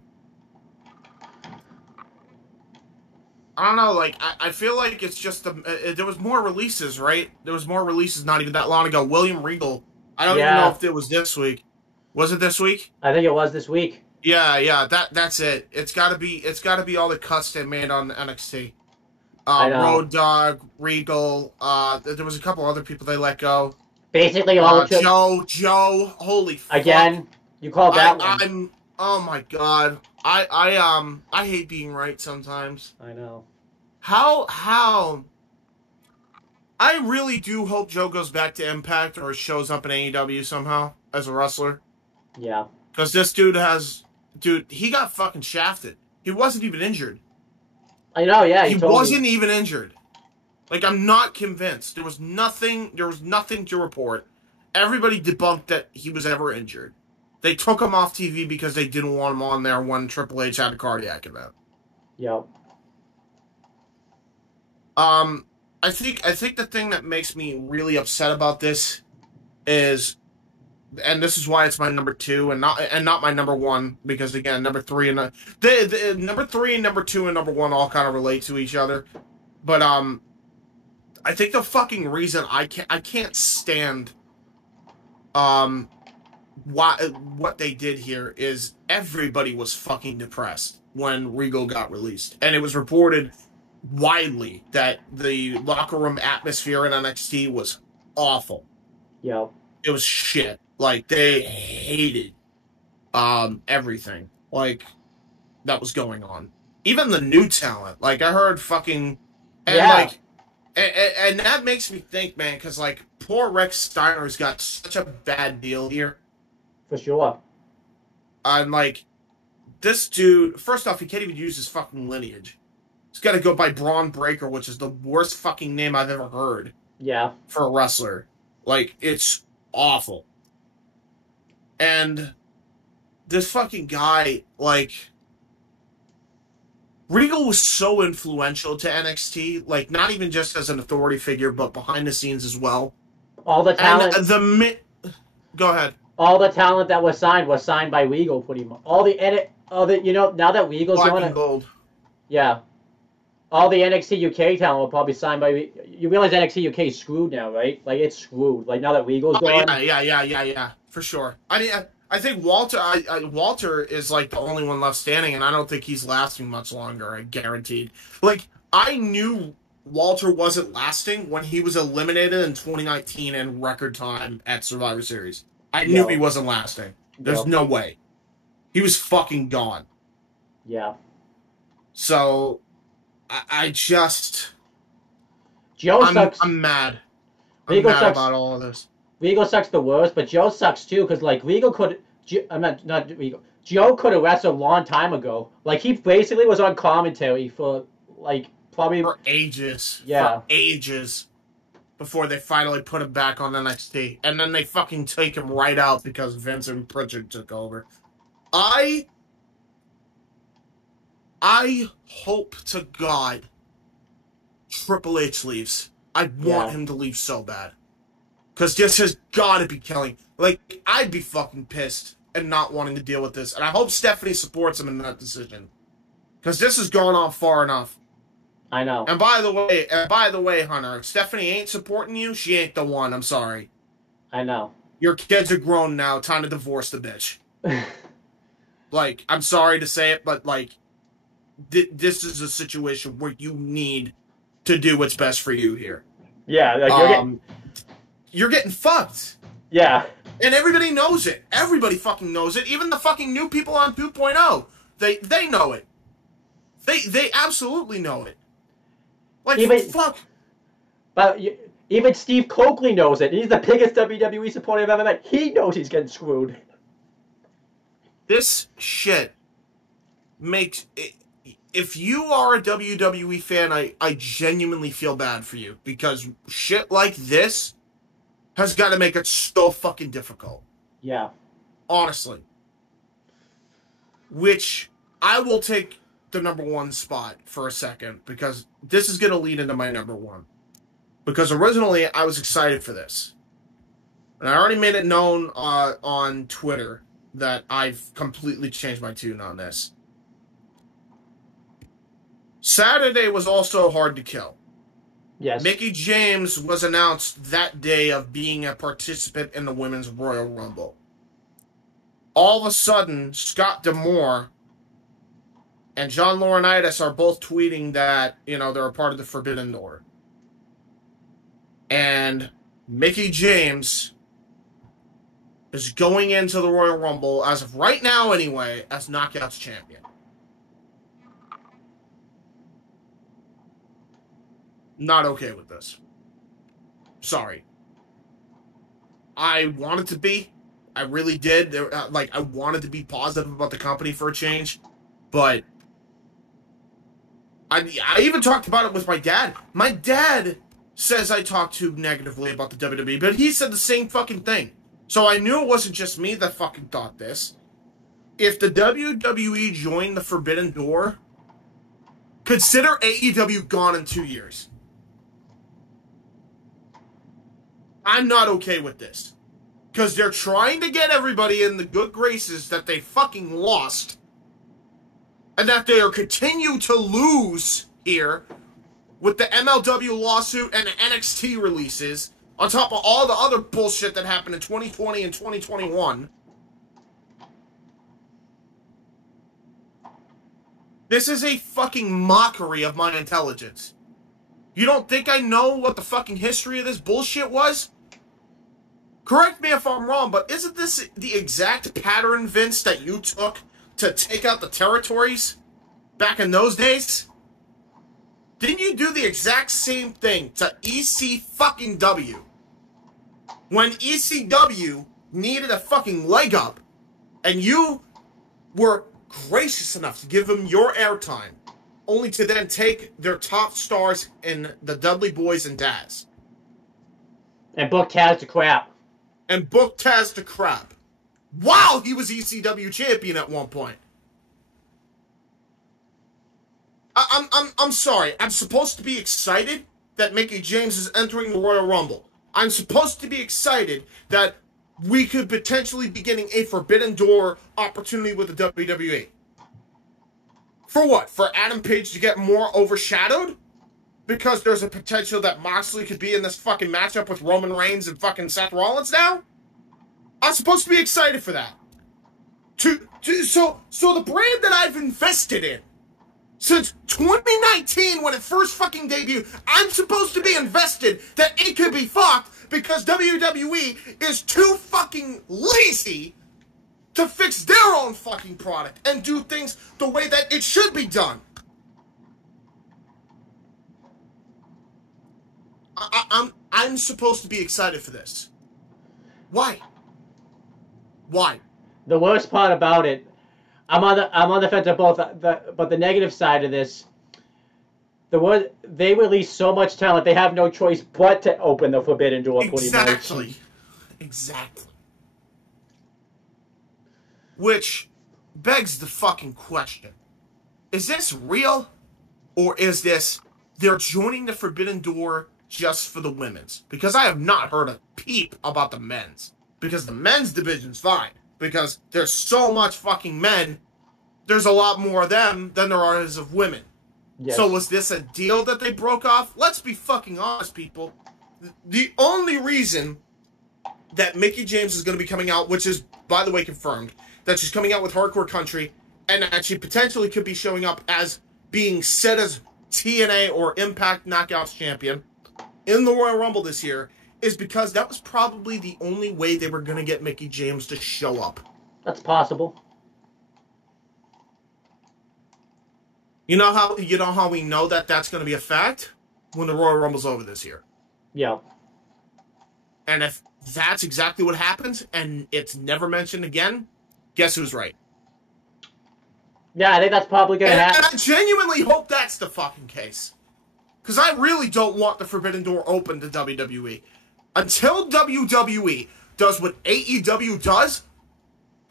don't know, like, I feel like it's just, there was more releases, right? There was more releases not even that long ago. William Regal, I don't even know if it was this week. Was it this week? I think it was this week. Yeah, that's it. It's gotta be all the cuts they made on NXT. Road Dogg, Regal, there was a couple other people they let go. Basically all Joe, holy fuck. Again, you called that one. Oh my god. I hate being right sometimes. I know. How I really do hope Joe goes back to Impact or shows up in AEW somehow as a wrestler. Yeah. Because this dude, he got fucking shafted. He wasn't even injured. I know, yeah. He wasn't even injured. Like, I'm not convinced. There was nothing to report. Everybody debunked that he was ever injured. They took him off TV because they didn't want him on there when Triple H had a cardiac event. Yep. I think the thing that makes me really upset about this is, and this is why it's my number 2 and not my number 1, because again, number 3 and the number 3 and number 2 and number 1 all kind of relate to each other. But I think the fucking reason I can't stand what they did here is everybody was fucking depressed when Regal got released, and it was reported widely that the locker room atmosphere in NXT was awful. Yep. It was shit. Like, they hated everything. Like, that was going on. Even the new talent. Like, I heard fucking... And, Yeah. like... And that makes me think, man, because, like, poor Rex Steiner's got such a bad deal here. For sure. And, like, this dude... First off, he can't even use his fucking lineage. He's got to go by Braun Breaker, which is the worst fucking name I've ever heard. Yeah. For a wrestler. Like, it's awful. And this fucking guy, like... Regal was so influential to NXT, like, not even just as an authority figure, but behind the scenes as well. All the talent... And Go ahead. All the talent that was signed by Regal, pretty much. All the, you know, now that Regal's Black going and gold. Yeah. All the NXT UK talent will probably sign by... You realize NXT UK is screwed now, right? Like, it's screwed. Like, now that Regal's gone... Yeah, for sure. I mean, I think Walter is, like, the only one left standing, and I don't think he's lasting much longer, I guaranteed. Like, I knew Walter wasn't lasting when he was eliminated in 2019 in record time at Survivor Series. I knew he wasn't lasting. There's no way. He was fucking gone. Yeah. So, I just... Joe sucks. I'm mad. Regal mad sucks. about all of this. Regal sucks the worst, but Joe sucks too, because, like, Regal could... not Regal. Joe could have wrestled a long time ago. Like, he basically was on commentary for, like, probably... For ages. Yeah. For ages. Before they finally put him back on NXT. And then they fucking take him right out because Vince and Pritchard took over. I hope to God Triple H leaves. I want him to leave so bad. Because this has got to be killing. Like, I'd be fucking pissed and not wanting to deal with this. And I hope Stephanie supports him in that decision. Because this has gone on far enough. I know. And by the way, Hunter, if Stephanie ain't supporting you, she ain't the one. I'm sorry. I know. Your kids are grown now. Time to divorce the bitch. Like, I'm sorry to say it, but, like, this is a situation where you need to do what's best for you here. Yeah, like, you're getting fucked. Yeah. And everybody knows it. Everybody fucking knows it. Even the fucking new people on 2.0. They know it. They absolutely know it. Like, fuck. But even Steve Coakley knows it. He's the biggest WWE supporter I've ever met. He knows he's getting screwed. This shit makes... If you are a WWE fan, I genuinely feel bad for you. Because shit like this has got to make it so fucking difficult. Yeah. Honestly. Which I will take the number one spot for a second, because this is going to lead into my number one. Because originally I was excited for this. And I already made it known on Twitter that I've completely changed my tune on this. Saturday was also hard to kill. Yes. Mickie James was announced that day of being a participant in the Women's Royal Rumble. All of a sudden, Scott D'Amore and John Laurinaitis are both tweeting that, you know, they're a part of the Forbidden Door. And Mickie James is going into the Royal Rumble, as of right now anyway, as Knockouts champion. Not okay with this. Sorry. I wanted to be. I really did. I wanted to be positive about the company for a change. But I even talked about it with my dad. My dad says I talk too negatively about the WWE, but he said the same fucking thing. So I knew it wasn't just me that fucking thought this. If the WWE joined the Forbidden Door, consider AEW gone in 2 years. I'm not okay with this. Because they're trying to get everybody in the good graces that they fucking lost. And that they are continue to lose here with the MLW lawsuit and the NXT releases, on top of all the other bullshit that happened in 2020 and 2021. This is a fucking mockery of my intelligence. You don't think I know what the fucking history of this bullshit was? Correct me if I'm wrong, but isn't this the exact pattern, Vince, that you took to take out the territories back in those days? Didn't you do the exact same thing to EC-fucking-W? When ECW needed a fucking leg up, and you were gracious enough to give them your airtime, only to then take their top stars in the Dudley Boys and Daz. And book Taz to crap. And book Taz to crap. While he was ECW champion at one point. I'm sorry. I'm supposed to be excited that Mickie James is entering the Royal Rumble. I'm supposed to be excited that we could potentially be getting a Forbidden Door opportunity with the WWE. For what? For Adam Page to get more overshadowed? Because there's a potential that Moxley could be in this fucking matchup with Roman Reigns and fucking Seth Rollins now? I'm supposed to be excited for that. So the brand that I've invested in since 2019 when it first fucking debuted, I'm supposed to be invested that it could be fucked because WWE is too fucking lazy to fix their own fucking product and do things the way that it should be done. I'm supposed to be excited for this. Why? Why? The worst part about it, I'm on the fence of both. But the negative side of this, they release so much talent, they have no choice but to open the Forbidden Door. Exactly. Which begs the fucking question: is this real, or is this they're joining the Forbidden Door just for the women's? Because I have not heard a peep about the men's. Because the men's division's fine. Because there's so much fucking men, there's a lot more of them than there are of women. Yes. So was this a deal that they broke off? Let's be fucking honest, people. The only reason that Mickie James is going to be coming out, which is, by the way, confirmed, that she's coming out with Hardcore Country, and that she potentially could be showing up as being set as TNA or Impact Knockouts champion in the Royal Rumble this year, is because that was probably the only way they were going to get Mickie James to show up. That's possible. You know how we know that that's going to be a fact? When the Royal Rumble's over this year. Yeah. And if that's exactly what happens, and it's never mentioned again, guess who's right? Yeah, I think that's probably going to happen. And I genuinely hope that's the fucking case. Because I really don't want the Forbidden Door open to WWE. Until WWE does what AEW does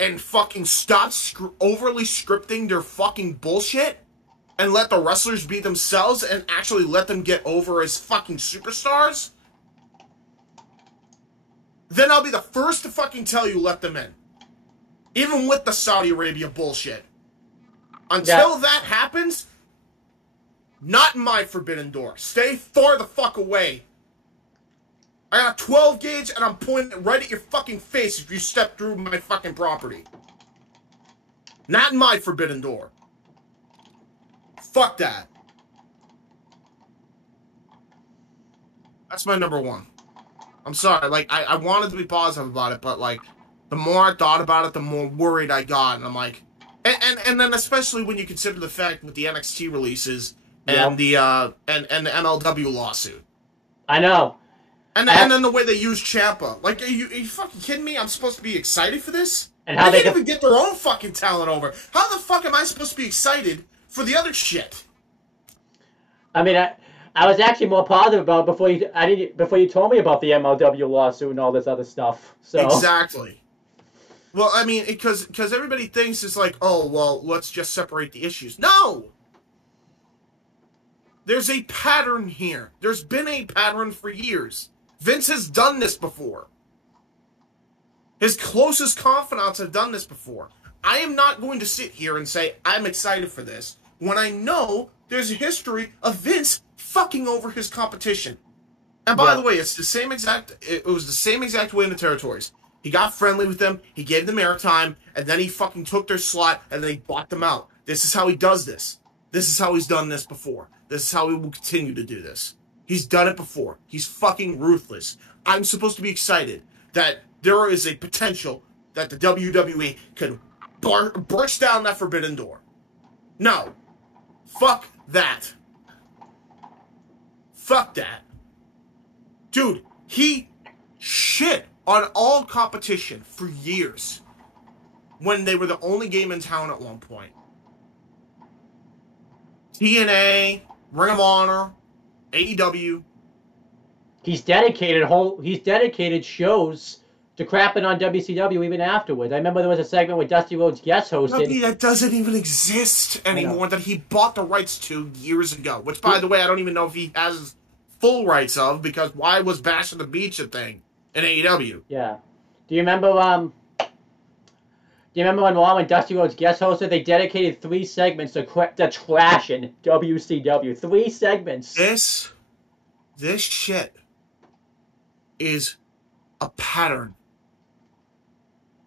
and fucking stops overly scripting their fucking bullshit and let the wrestlers be themselves and actually let them get over as fucking superstars, then I'll be the first to fucking tell you let them in. Even with the Saudi Arabia bullshit. Until that happens, not in my Forbidden Door. Stay far the fuck away. I got a 12 gauge and I'm pointing it right at your fucking face if you step through my fucking property. Not in my Forbidden Door. Fuck that. That's my number one. I'm sorry, like, I wanted to be positive about it, but, like, the more I thought about it, the more worried I got, and I'm like... And then especially when you consider the fact with the NXT releases and the MLW lawsuit. I know. And then the way they use Ciampa. Like, are you fucking kidding me? I'm supposed to be excited for this? And how they can't even get their own fucking talent over. How the fuck am I supposed to be excited for the other shit? I mean, I was actually more positive about it before you told me about the MLW lawsuit and all this other stuff. So exactly. Well, I mean, because everybody thinks it's like, oh, well, let's just separate the issues. No! There's a pattern here. There's been a pattern for years. Vince has done this before. His closest confidants have done this before. I am not going to sit here and say, I'm excited for this, when I know there's a history of Vince fucking over his competition. And by the way, it was the same exact way in the territories. He got friendly with them, he gave them airtime, and then he fucking took their slot, and then he bought them out. This is how he does this. This is how he's done this before. This is how he will continue to do this. He's done it before. He's fucking ruthless. I'm supposed to be excited that there is a potential that the WWE could burst down that forbidden door. No. Fuck that. Fuck that. Dude, he shit on all competition for years when they were the only game in town at one point. TNA, Ring of Honor, AEW. He's dedicated shows to crapping on WCW even afterwards. I remember there was a segment where Dusty Rhodes guest hosted. That doesn't even exist anymore, that he bought the rights to years ago. Which, by the way, I don't even know if he has full rights of, because why was Bash at the Beach a thing in AEW? Yeah. Do you remember when Dusty Rhodes guest hosted? They dedicated 3 segments to trashing WCW. 3 segments. This shit is a pattern.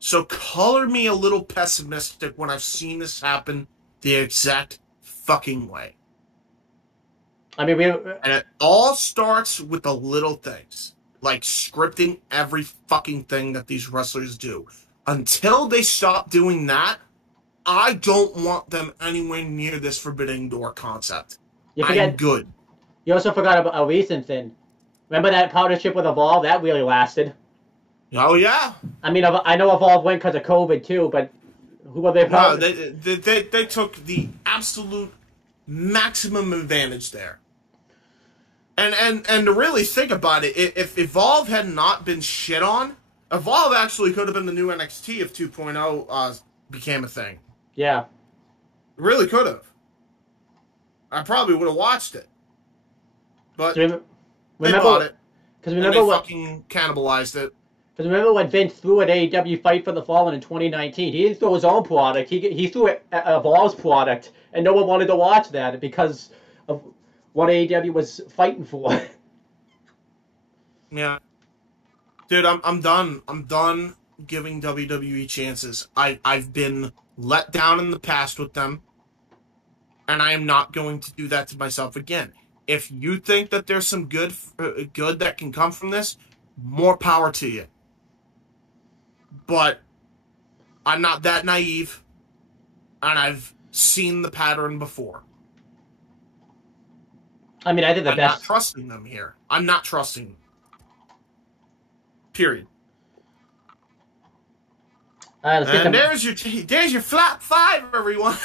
So color me a little pessimistic when I've seen this happen the exact fucking way. I mean, and it all starts with the little things, like scripting every fucking thing that these wrestlers do. Until they stop doing that, I don't want them anywhere near this Forbidden Door concept. I'm good. You also forgot about a recent thing. Remember that partnership with Evolve? That really lasted. Oh, yeah. I mean, I know Evolve went because of COVID, too, but who were they? No, they took the absolute maximum advantage there. And to really think about it, if Evolve had not been shit on, Evolve actually could have been the new NXT if 2.0 became a thing. Yeah. It really could have. I probably would have watched it. But they bought it. Because they fucking cannibalized it. Because remember when Vince threw at AEW Fight for the Fallen in 2019? He didn't throw his own product. He threw Evolve's product, and no one wanted to watch that because of what AEW was fighting for. Yeah. Dude, I'm done. I'm done giving WWE chances. I've been let down in the past with them, and I am not going to do that to myself again. If you think that there's some good that can come from this, more power to you. But I'm not that naive, and I've seen the pattern before. I mean, I think I'm not trusting them here. I'm not trusting them. Period. And there's your flat 5, everyone.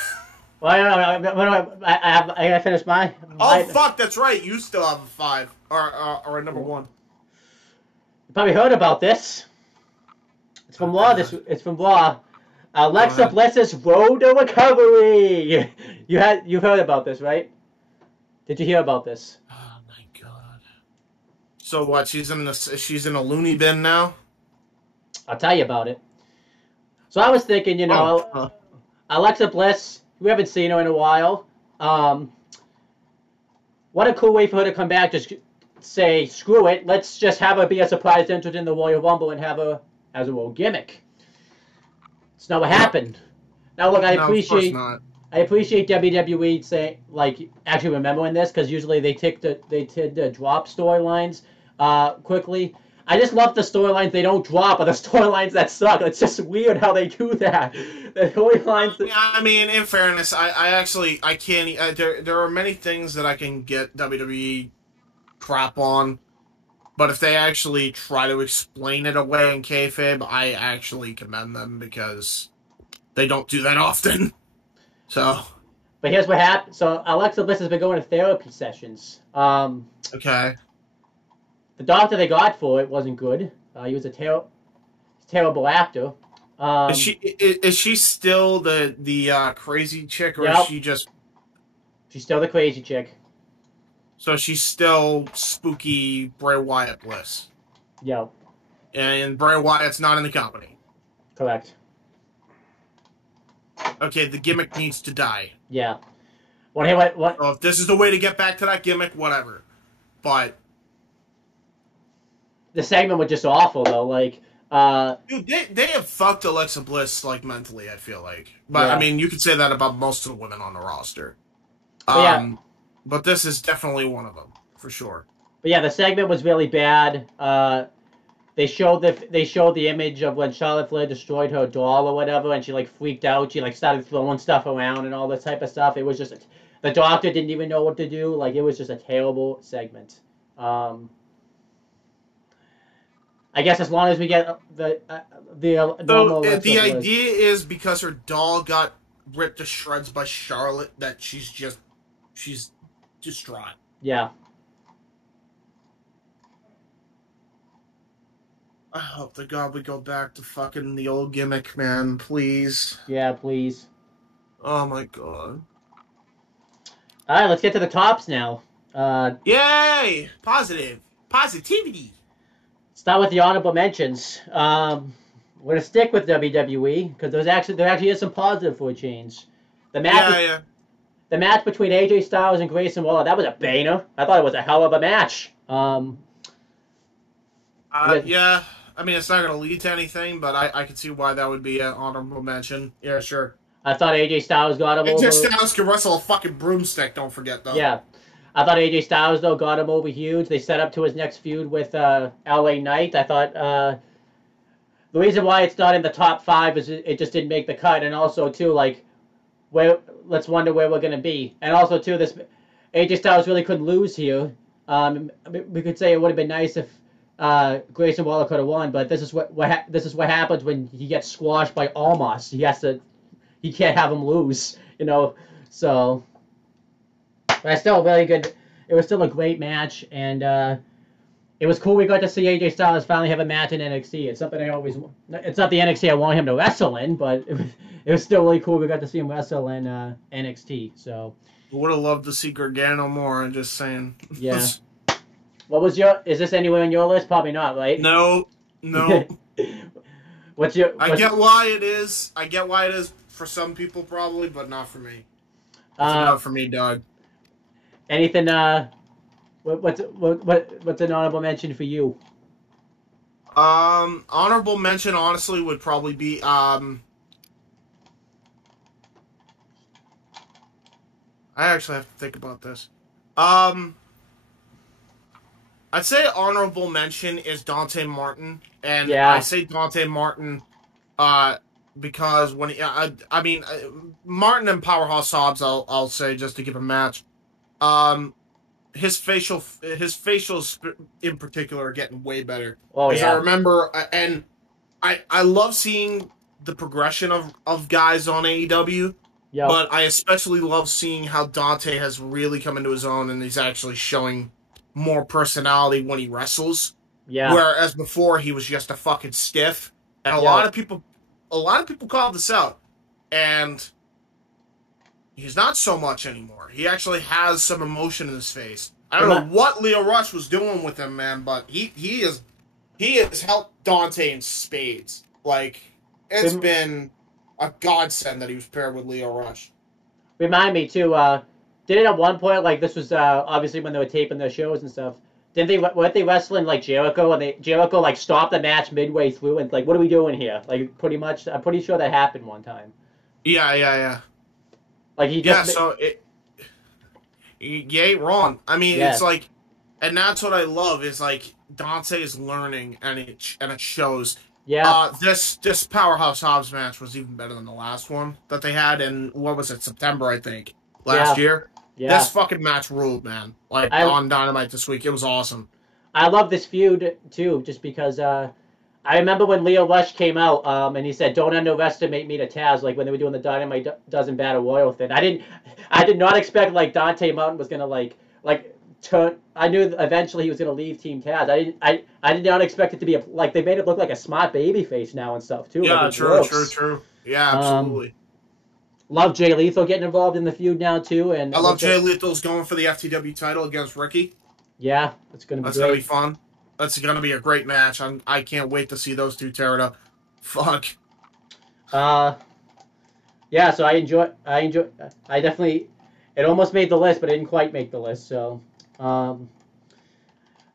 Well, I gotta finish my. Fuck, that's right. You still have a 5 or a number 1. You probably heard about this. It's from Raw. It's from Raw. Alexa Bliss's road to recovery. You've heard about this, right? Did you hear about this? Oh my god. So what? She's in a loony bin now. I'll tell you about it. So I was thinking, Alexa Bliss. We haven't seen her in a while. What a cool way for her to come back. Just say, screw it. Let's just have her be a surprise entrant in the Royal Rumble and have her as a role gimmick. It's not what happened. Now, look, I appreciate WWE saying, actually remembering this, because usually they tend to drop storylines quickly. I just love the storylines they don't drop, or the storylines that suck. It's just weird how they do that. The storylines. I mean, in fairness, I can't. There are many things that I can get WWE crap on, but if they actually try to explain it away in kayfabe, I actually commend them because they don't do that often. So. But here's what happened. So Alexa Bliss has been going to therapy sessions. Okay. The doctor they got for it wasn't good. He was a terrible actor. Is she still the crazy chick, or is she just? She's still the crazy chick. So she's still spooky Bray Wyatt Bliss. Yep. And Bray Wyatt's not in the company. Correct. Okay, the gimmick needs to die. Yeah. What? So if this is the way to get back to that gimmick, whatever. But the segment was just awful, though. Dude, they have fucked Alexa Bliss, mentally, I feel like. But, yeah. I mean, you could say that about most of the women on the roster. But this is definitely one of them, for sure. But, yeah, the segment was really bad. they showed the image of when Charlotte Flair destroyed her doll or whatever, and she like freaked out. She like started throwing stuff around and all this type of stuff. It was just the doctor didn't even know what to do. Like it was just a terrible segment. I guess as long as we get the normal. So the idea is because her doll got ripped to shreds by Charlotte that she's distraught. Yeah. I hope to God we go back to fucking the old gimmick, man. Please. Yeah, please. Oh my God. All right, let's get to the tops now. Yay! Positivity. Start with the honorable mentions. We're gonna stick with WWE because there actually is some positive for a change. The match, the match between AJ Styles and Grayson Waller, that was a banger. I thought it was a hell of a match. Yeah. I mean, it's not going to lead to anything, but I can see why that would be an honorable mention. Yeah, sure. I thought AJ Styles got him over. AJ Styles can wrestle a fucking broomstick, don't forget, though. Yeah. I thought AJ Styles, though, got him over huge. They set up to his next feud with LA Knight. I thought the reason why it's not in the top 5 is it just didn't make the cut. And also, too, like, let's wonder where we're going to be. And also, too, this AJ Styles really couldn't lose here. We could say it would have been nice if Grayson Waller could have won, but this is what happens when he gets squashed by Almas. He can't have him lose, you know. So, but it's still really good. It was still a great match, and it was cool. We got to see AJ Styles finally have a match in NXT. It's something it's not the NXT I want him to wrestle in, but it was still really cool. We got to see him wrestle in NXT. So, would have loved to see Gargano more. I'm just saying. Yeah. Is this anywhere on your list? Probably not, right? No. I get why it is for some people probably, but not for me. It's not for me, dog. Anything, what's an honorable mention for you? Honorable mention honestly would probably be, I actually have to think about this. I'd say honorable mention is Dante Martin, and I say Dante Martin because when Martin and Powerhouse Hobbs, I'll say just to give a match. His facials in particular are getting way better. Oh yeah. I remember, and I love seeing the progression of guys on AEW. Yep. But I especially love seeing how Dante has really come into his own, and he's actually showing more personality when he wrestles. Yeah. Whereas before he was just a fucking stiff. And a lot of people call this out. And he's not so much anymore. He actually has some emotion in his face. I don't know what Leo Rush was doing with him, man, but he has helped Dante in spades. Like, it's been a godsend that he was paired with Leo Rush. Remind me too, did it at one point, like this was obviously when they were taping their shows and stuff, weren't they wrestling like Jericho, and Jericho like stopped the match midway through and like, what are we doing here? Like pretty much, I'm pretty sure that happened one time. Yeah. Like he just you ain't wrong. I mean, it's like, and that's what I love is like Dante is learning and it shows. Yeah. This Powerhouse Hobbs match was even better than the last one that they had in, what was it, September, I think, last year. Yeah. This fucking match ruled, man. Like, on Dynamite this week. It was awesome. I love this feud, too, just because I remember when Leo Rush came out, and he said, don't underestimate me to Taz, like, when they were doing the Dynamite Doesn't Battle Royal thing. I did not expect, like, Dante Martin was going to, like, turn. I knew eventually he was going to leave Team Taz. I did not expect it to be, like, they made it look like a smart babyface now and stuff, too. Yeah, like, true. Yeah, absolutely. Love Jay Lethal getting involved in the feud now, too. And I love Jay Lethal's going for the FTW title against Ricky. Yeah, it's going to be That's going to be fun. That's going to be a great match. I can't wait to see those two tear it up. Fuck. Yeah, so I definitely, it almost made the list, but it didn't quite make the list, so.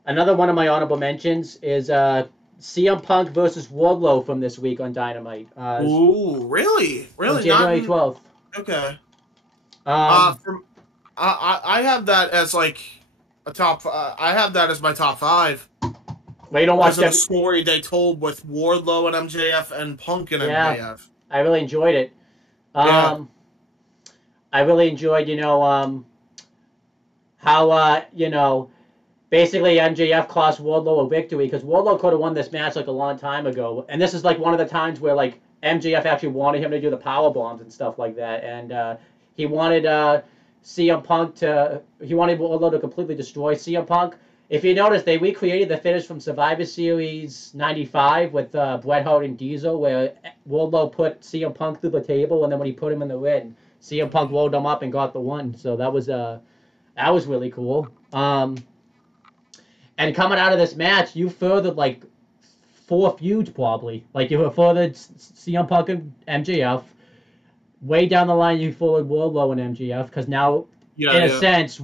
Another one of my honorable mentions is CM Punk versus Wardlow from this week on Dynamite. Ooh, really? On January 12th. Okay. I have that as like a top. I have that as my top 5. Well, you don't watch because of the story they told with Wardlow and MJF and Punk and MJF. I really enjoyed it. I really enjoyed, how, basically MJF cost Wardlow a victory because Wardlow could have won this match like a long time ago. And this is like one of the times where like MJF actually wanted him to do the power bombs and stuff like that. And he wanted CM Punk he wanted Wardlow to completely destroy CM Punk. If you notice, they recreated the finish from Survivor Series 95 with Bret Hart and Diesel, where Wardlow put CM Punk through the table, and then when he put him in the ring, CM Punk rolled him up and got the win. So that was really cool. And coming out of this match, you furthered like 4 feuds probably. Like you furthered CM Punk and MJF. Way down the line, you furthered Wardlow and MJF because now, in a sense,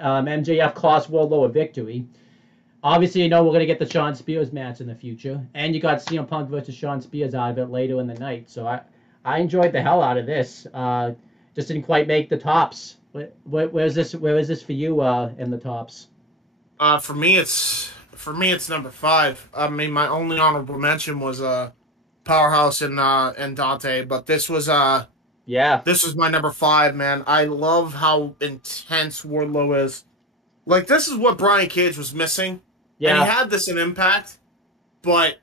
MJF cost Wardlow a victory. Obviously, we're going to get the Shawn Spears match in the future. And you got CM Punk versus Shawn Spears out of it later in the night. So I enjoyed the hell out of this. Just didn't quite make the tops. Where is this for you in the tops? For me, it's number 5. I mean, my only honorable mention was Powerhouse and Dante, but this was this was my number 5, man. I love how intense Wardlow is. Like, this is what Brian Cage was missing. Yeah. And he had this in Impact, but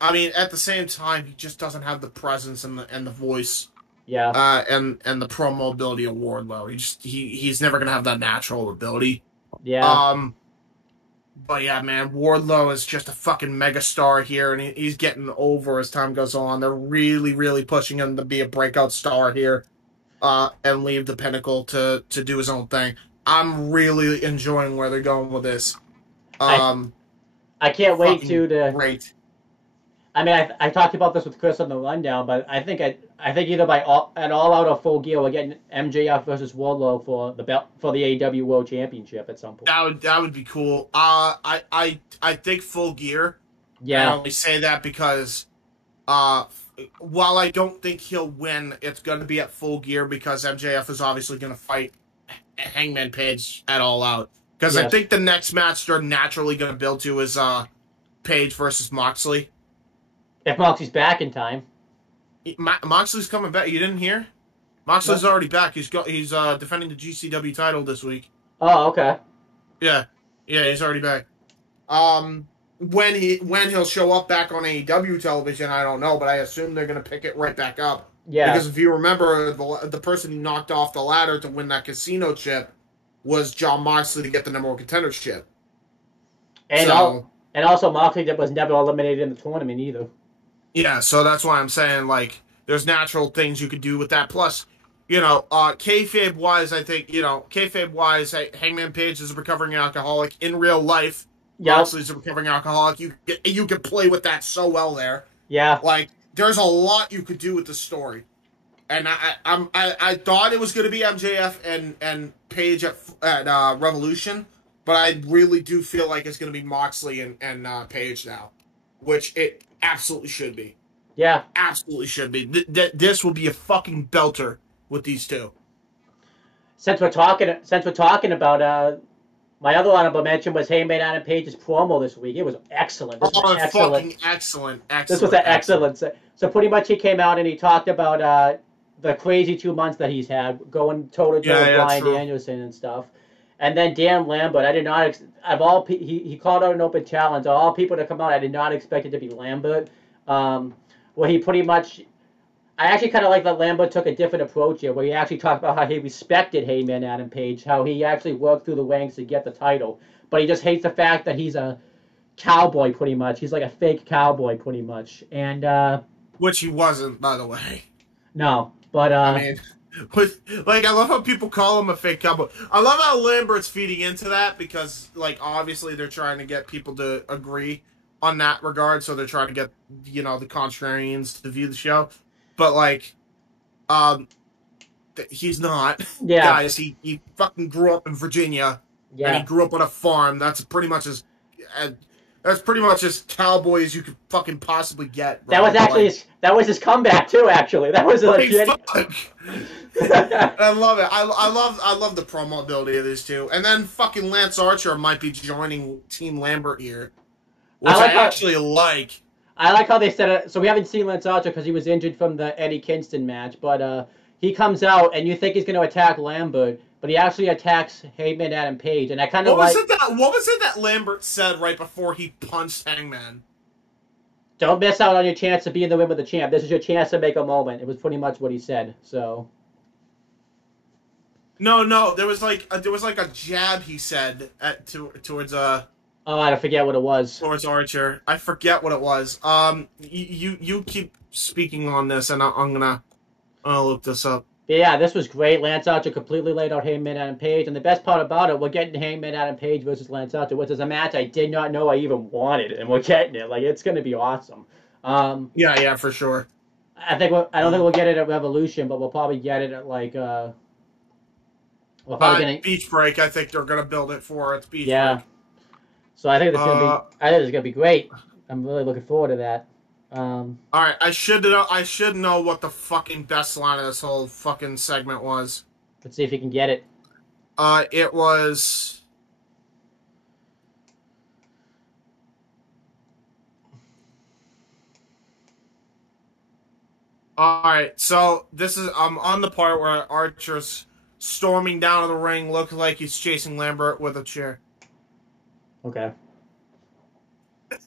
I mean, at the same time, he just doesn't have the presence and the voice. Yeah. And the promo ability of Wardlow. He's never gonna have that natural ability. Yeah. But yeah, man, Wardlow is just a fucking megastar here, and he's getting over as time goes on. They're really, really pushing him to be a breakout star here, and leave the Pinnacle to do his own thing. I'm really enjoying where they're going with this. I can't wait to. Great. I mean, I talked about this with Chris on the rundown, but I think either at All Out or Full Gear, we're getting MJF versus Wardlow for the belt for the AEW World Championship at some point. That would be cool. I think Full Gear. Yeah. I only say that because while I don't think he'll win, it's going to be at Full Gear because MJF is obviously going to fight Hangman Page at All Out. Because I think the next match they're naturally going to build to is Page versus Moxley. If Moxley's back in time. Moxley's coming back. You didn't hear? Moxley's already back. He's defending the GCW title this week. Oh, okay. Yeah, he's already back. When he'll show up back on AEW television, I don't know, but I assume they're gonna pick it right back up. Yeah. Because if you remember, the person who knocked off the ladder to win that casino chip was Jon Moxley to get the number 1 contender chip. And also Moxley was never eliminated in the tournament either. Yeah, so that's why I'm saying, like, there's natural things you could do with that. Plus, kayfabe-wise, I think, Hangman Page is a recovering alcoholic. In real life, Moxley's a recovering alcoholic. You can play with that so well there. Yeah. Like, there's a lot you could do with the story. And I thought it was going to be MJF and Page at Revolution, but I really do feel like it's going to be Moxley and Page now, which it absolutely should be. Yeah. Absolutely should be. This will be a fucking belter with these two. Since we're talking about my other honorable mention was Hangman Adam Page's promo this week. It was excellent. Fucking excellent. This was an excellent. So pretty much he came out and he talked about the crazy 2 months that he's had, going toe-to-toe with Bryan Danielson and stuff. And then Dan Lambert, I did not. He called out an open challenge. All people to come out, I did not expect it to be Lambert. Where he pretty much, I actually kind of like that Lambert took a different approach here, where he actually talked about how he respected Heyman Adam Page, how he actually worked through the ranks to get the title, but he just hates the fact that he's a cowboy pretty much. He's like a fake cowboy pretty much, and which he wasn't, by the way. No, but I mean. I love how people call him a fake cowboy. I love how Lambert's feeding into that because, like, obviously they're trying to get people to agree on that regard, so they're trying to get, the contrarians to view the show. But, like, he's not. Yeah. Guys, he fucking grew up in Virginia, and he grew up on a farm. That's pretty much That's pretty much as cowboy as you could fucking possibly get. That was actually that was his comeback too. Actually, that was fuck. I love it. I love the promo ability of these two. And then fucking Lance Archer might be joining Team Lambert here, which I actually like. I like how they said it. So we haven't seen Lance Archer because he was injured from the Eddie Kingston match, but he comes out and you think he's going to attack Lambert, but he actually attacks Hangman Adam Page, and I kind of What was it that Lambert said right before he punched Hangman? Don't miss out on your chance to be in the ring with the champ. This is your chance to make a moment. It was pretty much what he said. So. No, there was like a jab he said towards Oh, I forget what it was. Towards Archer. I forget what it was. You keep speaking on this, and I'm gonna look this up. Yeah, this was great. Lance Archer completely laid out Hangman Adam Page, and the best part about it, we're getting Hangman Adam Page versus Lance Archer, which is a match I did not know I even wanted, and we're getting it. Like, it's gonna be awesome. Yeah, for sure. I don't think we'll get it at Revolution, but we'll probably get it at like Beach Break. I think they're gonna build it for it. Beach Break. So I think it's gonna be great. I'm really looking forward to that. All right, I should know what the fucking best line of this whole fucking segment was. Let's see if you can get it. It was. All right, so this is on the part where Archer's storming down to the ring, looking like he's chasing Lambert with a chair. Okay.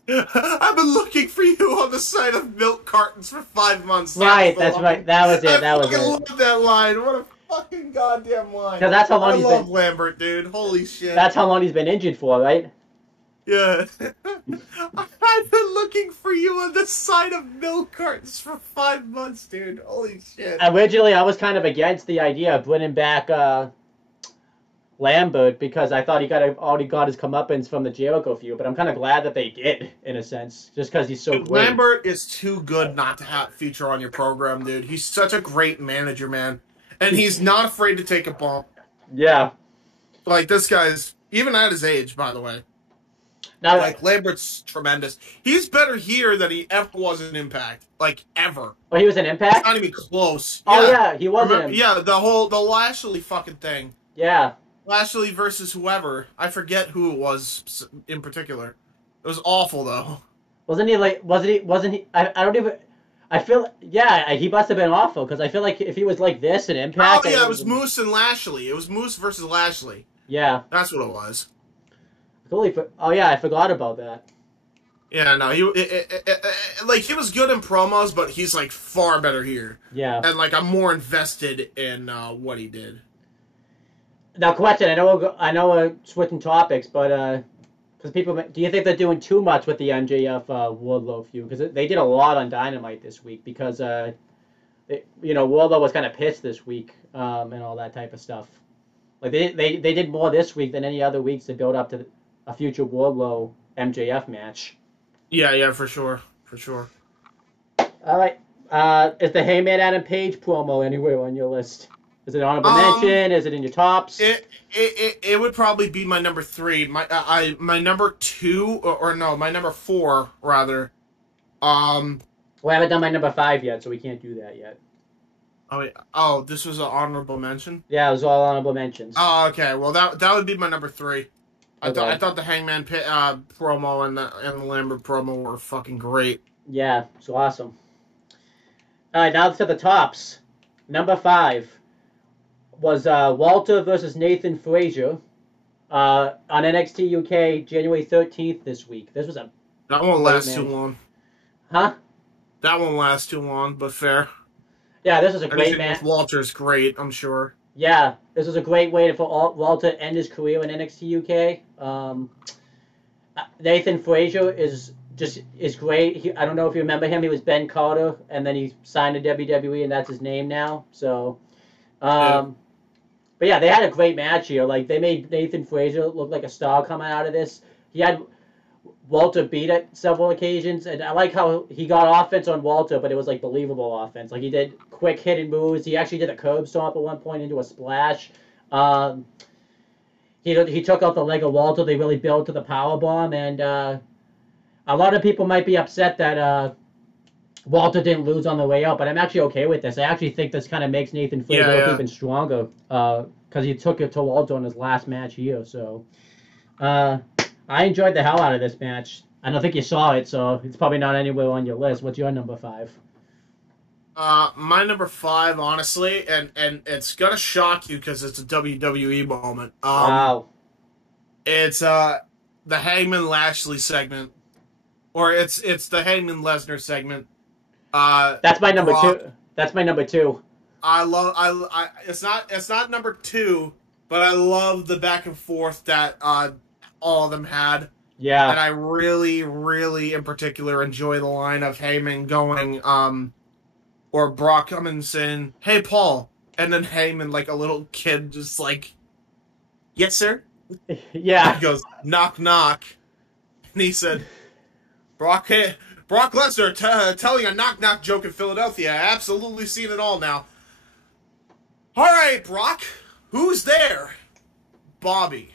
I've been looking for you on the side of milk cartons for 5 months. Right, that's right. That was it. I love that line. What a fucking goddamn line. That's how long I love Lambert, dude. Holy shit. That's how long he's been injured for, right? Yeah. I've been looking for you on the side of milk cartons for 5 months, dude. Holy shit. Originally, I was kind of against the idea of bringing back Lambert because I thought he already got his comeuppance from the Jericho feud, but I'm kind of glad that they did, in a sense, just because he's so great. Lambert is too good not to feature on your program, dude. He's such a great manager, man. And he's not afraid to take a bump. Yeah. Like, this guy's, even at his age, by the way. Now, like, Lambert's tremendous. He's better here than he ever was in Impact. Like, ever. Oh, he was in Impact? It's not even close. Oh, yeah, he was in Yeah, the Lashley fucking thing. Yeah. Lashley versus whoever. I forget who it was in particular. It was awful, though. Wasn't he? I don't even... I feel... Yeah, he must have been awful, because I feel like if he was like this in Impact... Oh, yeah, it was Moose and Lashley. It was Moose versus Lashley. Yeah. That's what it was. Oh, yeah, I forgot about that. Yeah, no, he was good in promos, but he's, like, far better here. Yeah. And, like, I'm more invested in what he did. Now, question, I know we're switching topics, but because do you think they're doing too much with the MJF Wardlow feud? Because they did a lot on Dynamite this week because Wardlow was kind of pissed this week and all that type of stuff. Like they did more this week than any other weeks to build up to a future Wardlow MJF match. Yeah, for sure. All right, is the Heyman Adam Page promo anywhere on your list? Is it honorable mention? Is it in your tops? It would probably be my number 3. My number 2 or no, my number 4 rather. Well, I haven't done my number 5 yet, so we can't do that yet. Oh, wait. This was an honorable mention? Yeah, it was all honorable mentions. Oh, okay. Well, that would be my number 3. Okay. I thought the Hangman promo and the Lambert promo were fucking great. Yeah, it's awesome. All right, now to the tops. Number 5 was Walter versus Nathan Frazier on NXT UK January 13th this week. This was a... That won't last too long. Huh? That won't last too long, but fair. Yeah, this was a great match. Walter's great, I'm sure. Yeah, this was a great way for Walter to end his career in NXT UK. Nathan Frazier is great. I don't know if you remember him. He was Ben Carter, and then he signed to WWE, and that's his name now. So... But yeah, they had a great match here. Like, they made Nathan Frazier look like a star coming out of this. He had Walter beat at several occasions, and I like how he got offense on Walter, but it was like believable offense. Like, he did quick hidden moves. He actually did a curb stomp at one point into a splash. He took out the leg of Walter. They really built to the powerbomb, and a lot of people might be upset that Walter didn't lose on the way out, but I'm actually okay with this. I actually think this kind of makes Nathan Frazier look even stronger because he took it to Walter on his last match here. So I enjoyed the hell out of this match. I don't think you saw it, so it's probably not anywhere on your list. What's your number 5? My number 5, honestly, and it's gonna shock you because it's a WWE moment. Wow. It's the Hangman Lashley segment, or it's the Hangman Lesnar segment. That's my number 2. That's my number 2. It's not number 2, but I love the back and forth that all of them had. Yeah. And I really, really, in particular, enjoy the line of Heyman going, or Brock coming saying, "Hey, Paul," and then Heyman, like a little kid, just like, "Yes, sir." Yeah. He goes, "Knock, knock," and he said, Brock Lesnar telling a knock, knock joke in Philadelphia. I absolutely seen it all now. All right, Brock, who's there? Bobby.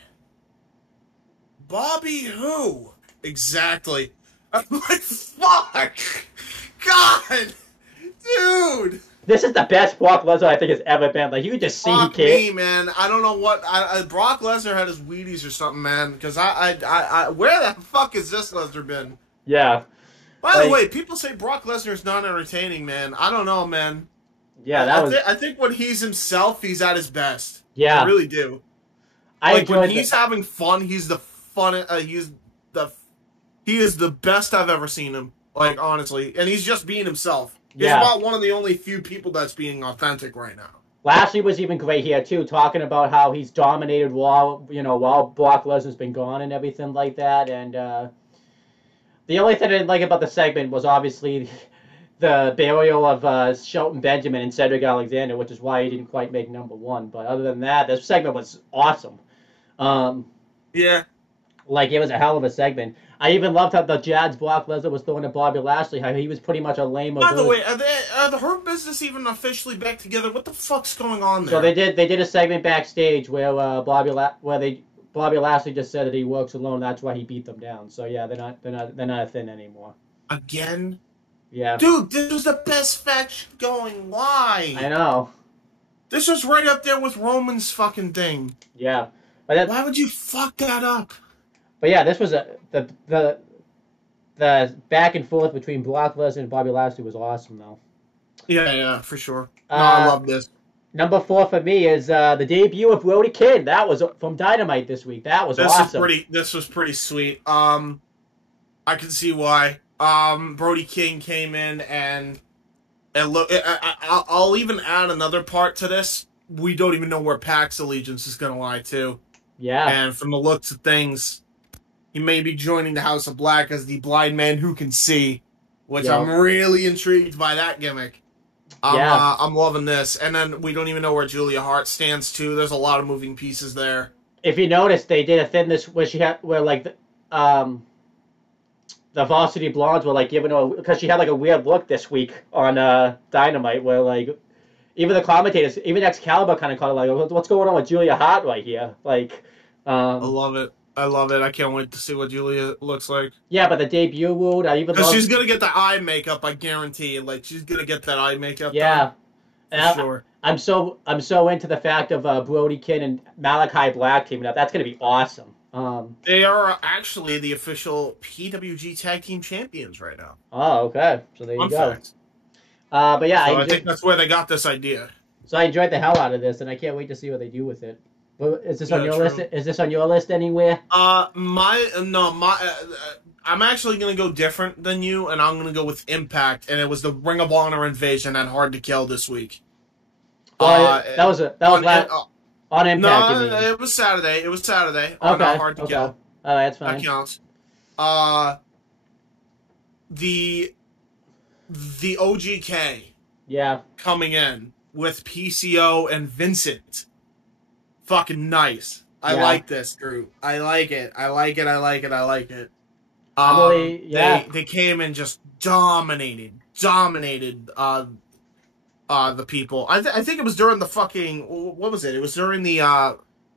Bobby who? Exactly. I'm like, fuck! God! Dude! This is the best Brock Lesnar I think has ever been. Like, you could just see Fuck he me, man. I don't know what... Brock Lesnar had his Wheaties or something, man. Because where the fuck has this Lesnar been? Yeah. By the way, people say Brock Lesnar's not entertaining, man. I don't know, man. Yeah, I think when he's himself, he's at his best. Yeah. I really do. When he's having fun, he's the fun. He is the best I've ever seen him. Like, honestly, and he's just being himself. He's about one of the only few people that's being authentic right now. Lashley was even great here too, talking about how he's dominated while Brock Lesnar's been gone and everything like that. And the only thing I didn't like about the segment was obviously the burial of Shelton Benjamin and Cedric Alexander, which is why he didn't quite make number 1. But other than that, this segment was awesome. Yeah. Like, it was a hell of a segment. I even loved how the jabs Brock Lesnar was throwing to Bobby Lashley, how he was pretty much a lame. By the way, are the Hurt Business even officially back together? What the fuck's going on there? So they did a segment backstage where Bobby Lashley just said that he works alone. That's why he beat them down. So yeah, they're not a thing anymore. Again? Yeah. Dude, this was the best faction going. Why? I know. This was right up there with Roman's fucking thing. Yeah. But why would you fuck that up? But yeah, this was the back and forth between Brock Lesnar and Bobby Lashley was awesome, though. Yeah, for sure. No, I love this. Number 4 for me is the debut of Brody King. That was from Dynamite this week. That was awesome. This was pretty sweet. I can see why. Brody King came in and look. I'll even add another part to this. We don't even know where PAC's allegiance is going to lie to. Yeah. And from the looks of things, he may be joining the House of Black as the blind man who can see, which I'm really intrigued by that gimmick. I'm loving this. And then we don't even know where Julia Hart stands, too. There's a lot of moving pieces there. If you notice, they did a thing where the Varsity Blondes were like giving her, because she had like a weird look this week on Dynamite, where like even the commentators, even Excalibur kind of called it like, what's going on with Julia Hart right here? Like, I love it. I can't wait to see what Julia looks like. Yeah, but the debut wound, because she's gonna get the eye makeup, I guarantee. Like, she's gonna get that eye makeup. Yeah, for sure. I'm so into the fact of Brody King and Malachi Black teaming up. That's gonna be awesome. They are actually the official PWG Tag Team Champions right now. Oh, okay. So there you go. Fact. But yeah, I think that's where they got this idea. So I enjoyed the hell out of this, and I can't wait to see what they do with it. Is this on your list? Is this on your list anywhere? I'm actually gonna go different than you, and I'm gonna go with Impact, and it was the Ring of Honor invasion at Hard to Kill this week. That was on Impact. No, it was Saturday. It was Saturday on Hard to Kill. Oh, that's fine. That counts. The OGK. Yeah. Coming in with PCO and Vincent. Fucking nice. I like this group. I like it. They came and just dominated the people. I think it was during the fucking, what was it? It was during the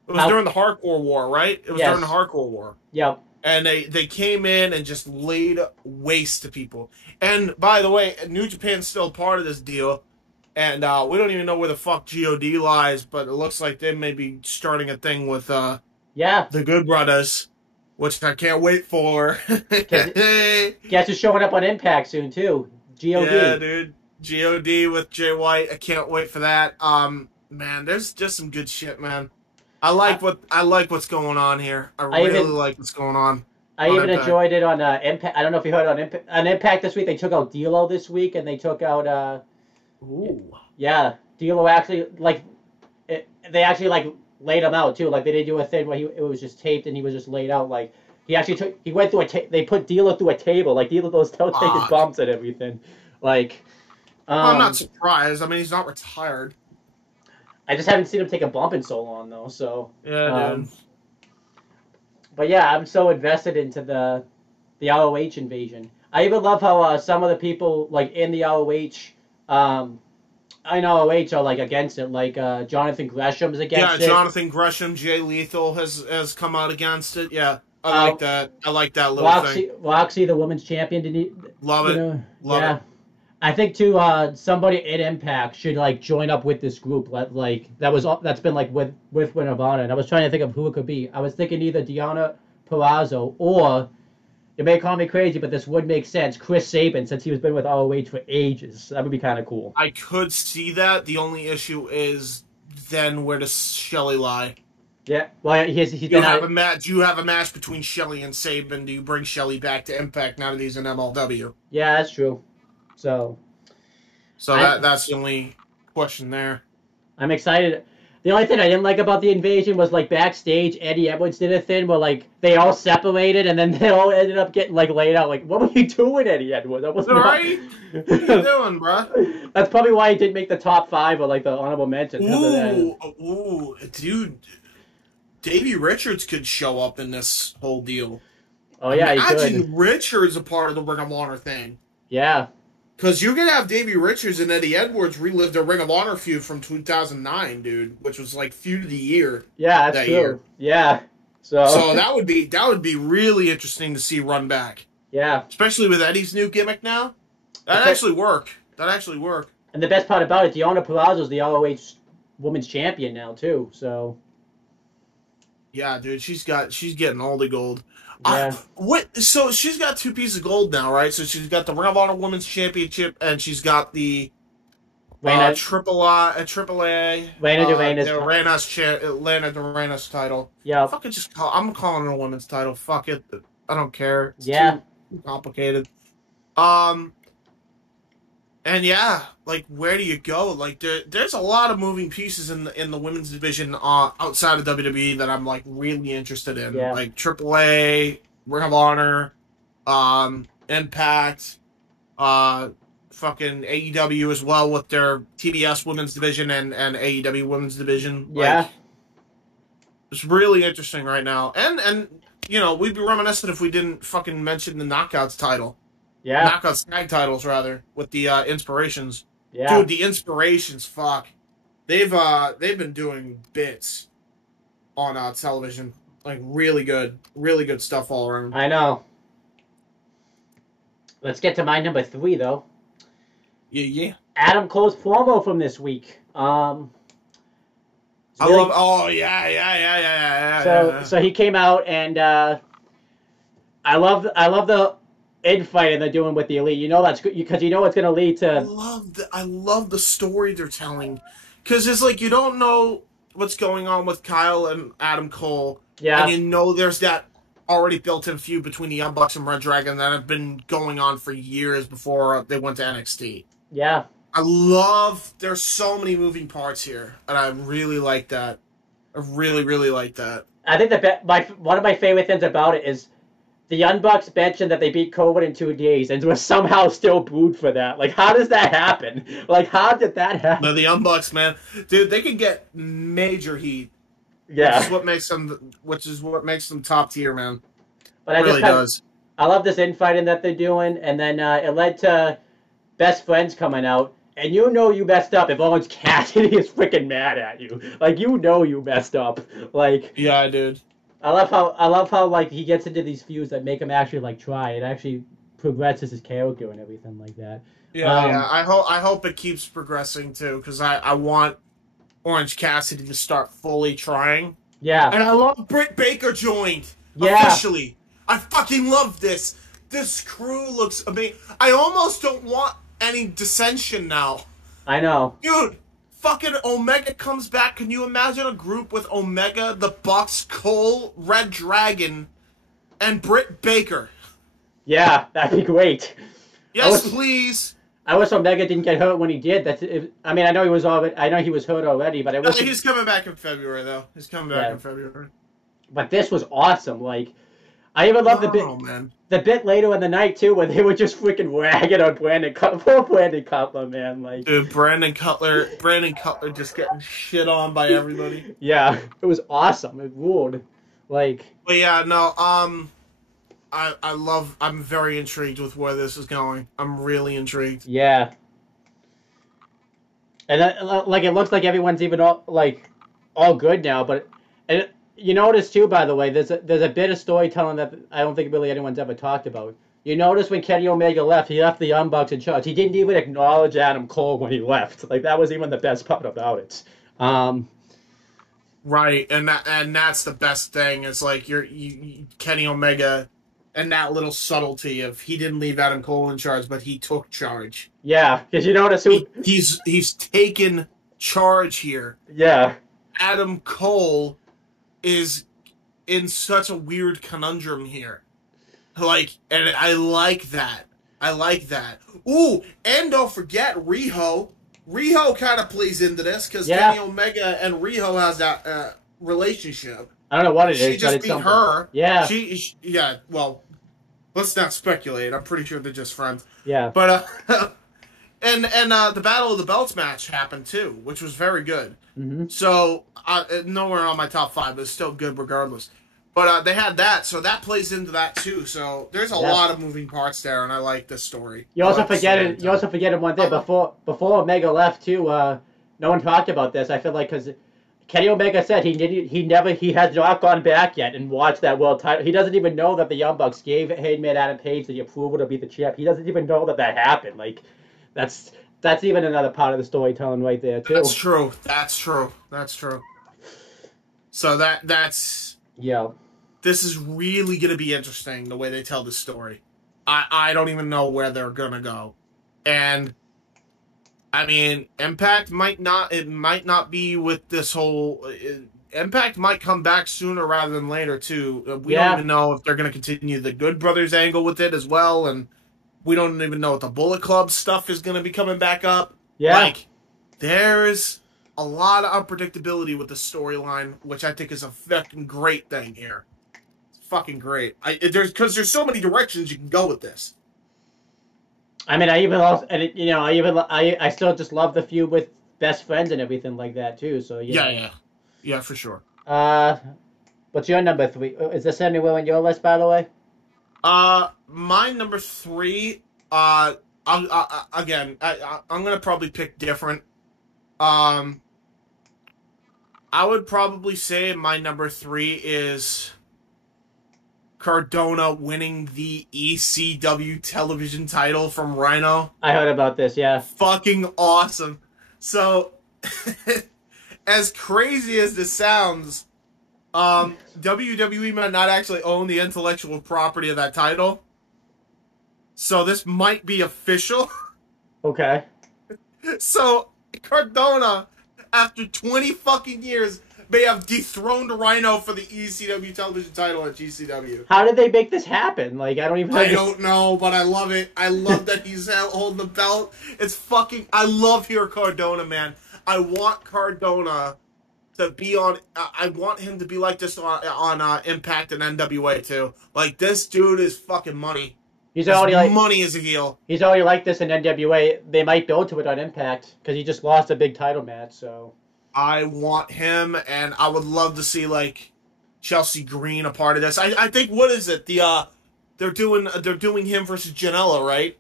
during the Hardcore War, right? It was during the Hardcore War. Yep. and they came in and just laid waste to people. And by the way, New Japan's still part of this deal, and we don't even know where the fuck God lies, but it looks like they may be starting a thing with the Good Brothers, which I can't wait for. Guess who's showing up on Impact soon too? God. Yeah, dude. God with Jay White. I can't wait for that. Man, there's just some good shit, man. I like what's going on here. I really like what's going on. I even enjoyed it on Impact. I don't know if you heard on Impact this week. They took out D'Lo this week, and they took out. Yeah, D'Lo actually they actually laid him out too. Like they didn't do a thing where it was just taped and he was just laid out. Like he actually went through they put D'Lo through a table. Like D'Lo still taking bumps and everything. Like. I'm not surprised. I mean, he's not retired. I just haven't seen him take a bump in so long, though. So yeah, dude. But yeah, I'm so invested into the ROH invasion. I even love how some of the people in the ROH, I know ROH are against it. Like Jonathan Gresham's against it. Yeah, Jonathan Gresham, Jay Lethal has come out against it. Yeah, I like that. I like that little thing. Roxy, the women's champion, love it. Love it. I think too. Somebody at Impact should join up with this group. That's been with Ring of Honor. And I was trying to think of who it could be. I was thinking either Deonna Purrazzo or, you may call me crazy, but this would make sense, Chris Sabin, since he was been with ROH for ages. That would be kind of cool. I could see that. The only issue is then where does Shelley lie? Yeah, well, he's you have a match. You have a match between Shelley and Sabin. Do you bring Shelley back to Impact now that he's in MLW? Yeah, that's true. So that's the only question there. I'm excited. The only thing I didn't like about the invasion was backstage, Eddie Edwards did a thing where they all separated and then they all ended up getting laid out. What were you doing, Eddie Edwards? That wasn't right. What are you doing, bro? That's probably why he didn't make the top 5 or the honorable mentions. Ooh, dude. Davey Richards could show up in this whole deal. Oh yeah, imagine Richards a part of the Ring of Honor thing. Yeah. Because you're going to have Davey Richards and Eddie Edwards relive their Ring of Honor feud from 2009, dude, which was feud of the year. Yeah, that's true. Year. Yeah. So that would be really interesting to see run back. Yeah. Especially with Eddie's new gimmick now. That'd actually work. And the best part about it, Deonna Purrazzo is the ROH Women's Champion now, too, so. Yeah, dude, she's getting all the gold. Yeah. So she's got 2 pieces of gold now, right? So she's got the Ring of Honor Women's Championship, and she's got the Triple A, Lana Durena's title. Yeah. Fucking I'm calling it a women's title. Fuck it. I don't care. It's too complicated. And yeah, where do you go? There's a lot of moving pieces in the women's division outside of WWE that I'm really interested in. Yeah. AAA, Ring of Honor, Impact, fucking AEW as well with their TBS women's division and AEW women's division. Yeah. It's really interesting right now. And we'd be reminiscent if we didn't fucking mention the Knockouts title. Yeah. Knockouts tag titles, rather, with the Inspirations. Yeah. Dude, the Inspirations, fuck. They've been doing bits on television. Really good stuff all around. I know. Let's get to my number 3, though. Yeah. Adam Cole's promo from this week. So he came out and I love the infighting they're doing with the Elite. That's good because it's going to lead to. I love the story they're telling, because it's you don't know what's going on with Kyle and Adam Cole. Yeah, and there's that already built-in feud between the Young Bucks and Red Dragon that have been going on for years before they went to NXT. Yeah. There's so many moving parts here, and I really like that. I really, really like that. I think one of my favorite things about it is the Young Bucks mentioned that they beat COVID in 2 days and were somehow still booed for that. How does that happen? How did that happen? No, the Young Bucks, man. Dude, they can get major heat. Yeah. Which is what makes them top tier, man. But it really does. I love this infighting that they're doing, and then it led to Best Friends coming out. And you messed up if Orange Cassidy is freaking mad at you. You messed up. Yeah, dude. I love how like he gets into these feuds that make him actually like try. It actually progresses his character and everything like that. Yeah. I hope it keeps progressing too, because I want Orange Cassidy to start fully trying. Yeah. And I love Britt Baker joined. Yeah. Officially. I fucking love this. This crew looks amazing. I almost don't want any dissension now. I know. Dude, fucking Omega comes back. Can you imagine a group with Omega, the Bucks, Cole, Red Dragon, and Britt Baker? Yeah, that'd be great. Yes, please. I wish Omega didn't get hurt when he did. I mean, I know he was hurt already, but I wish he's coming back in February though. He's coming back in February. But this was awesome. Like, I even love the bit later in the night too, where they were just freaking ragging on Brandon Cutler, man. Like, dude, Brandon Cutler just getting shit on by everybody. Yeah, it was awesome. It ruled. Like, but yeah, no, I'm very intrigued with where this is going. I'm really intrigued. Yeah. And like it looks like everyone's even all good now, but you notice too, by the way, there's a bit of storytelling that I don't think really anyone's ever talked about. You notice when Kenny Omega left, he left the Young Bucks in charge. He didn't even acknowledge Adam Cole when he left. Like, that was even the best part about it. Right, and that's the best thing. It's like Kenny Omega. And that little subtlety of he didn't leave Adam Cole in charge, but he took charge. Yeah, because you notice he's taken charge here. Yeah. Adam Cole is in such a weird conundrum here. Like, and I like that. I like that. Ooh, and don't forget Riho. Riho kind of plays into this because Kenny Omega and Riho has that relationship. I don't know what it is. She just beat her. Yeah. Yeah. Well, let's not speculate. I'm pretty sure they're just friends. Yeah. But and the Battle of the Belts match happened too, which was very good. Mm-hmm. So nowhere on my top 5, but it's still good regardless. But they had that, so that plays into that too. So there's a lot of moving parts there, and I like this story. You also forgetting one thing before Omega left too. No one talked about this. I feel like because Kenny Omega said he has not gone back yet and watched that world title. He doesn't even know that the Young Bucks gave Heyman Adam Page the approval to be the champ. He doesn't even know that happened. Like, that's even another part of the storytelling right there too. That's true. So that's This is really going to be interesting the way they tell the story. I don't even know where they're going to go, and I mean, Impact might not be with this whole... Impact might come back sooner rather than later, too. We don't even know if they're going to continue the Good Brothers angle with it as well, and we don't even know if the Bullet Club stuff is going to be coming back up. Yeah. Like, there's a lot of unpredictability with the storyline, which I think is a fucking great thing here. It's fucking great. Because there's so many directions you can go with this. I mean, I still just love the feud with best friends and everything like that too. So yeah, for sure. What's your number 3? Is this anywhere on your list, by the way? My number 3. I'm gonna probably pick different. I would probably say my number 3 is Cardona winning the ECW television title from Rhino. I heard about this, yeah. Fucking awesome. So, as crazy as this sounds, WWE might not actually own the intellectual property of that title. So this might be official. Okay. So, Cardona, after 20 fucking years, may have dethroned Rhino for the ECW television title at GCW. How did they make this happen? Like, I don't know, but I love it. I love that he's holding the belt. It's fucking... I love here Cardona, man. I want Cardona to be on... I want him to be like this on Impact and NWA, too. Like, this dude is fucking money. He's already like... money as a heel. He's already like this in NWA. They might build to it on Impact, because he just lost a big title match, so... I want him, and I would love to see like Chelsea Green a part of this. I think what is it? They're doing him versus Janela, right?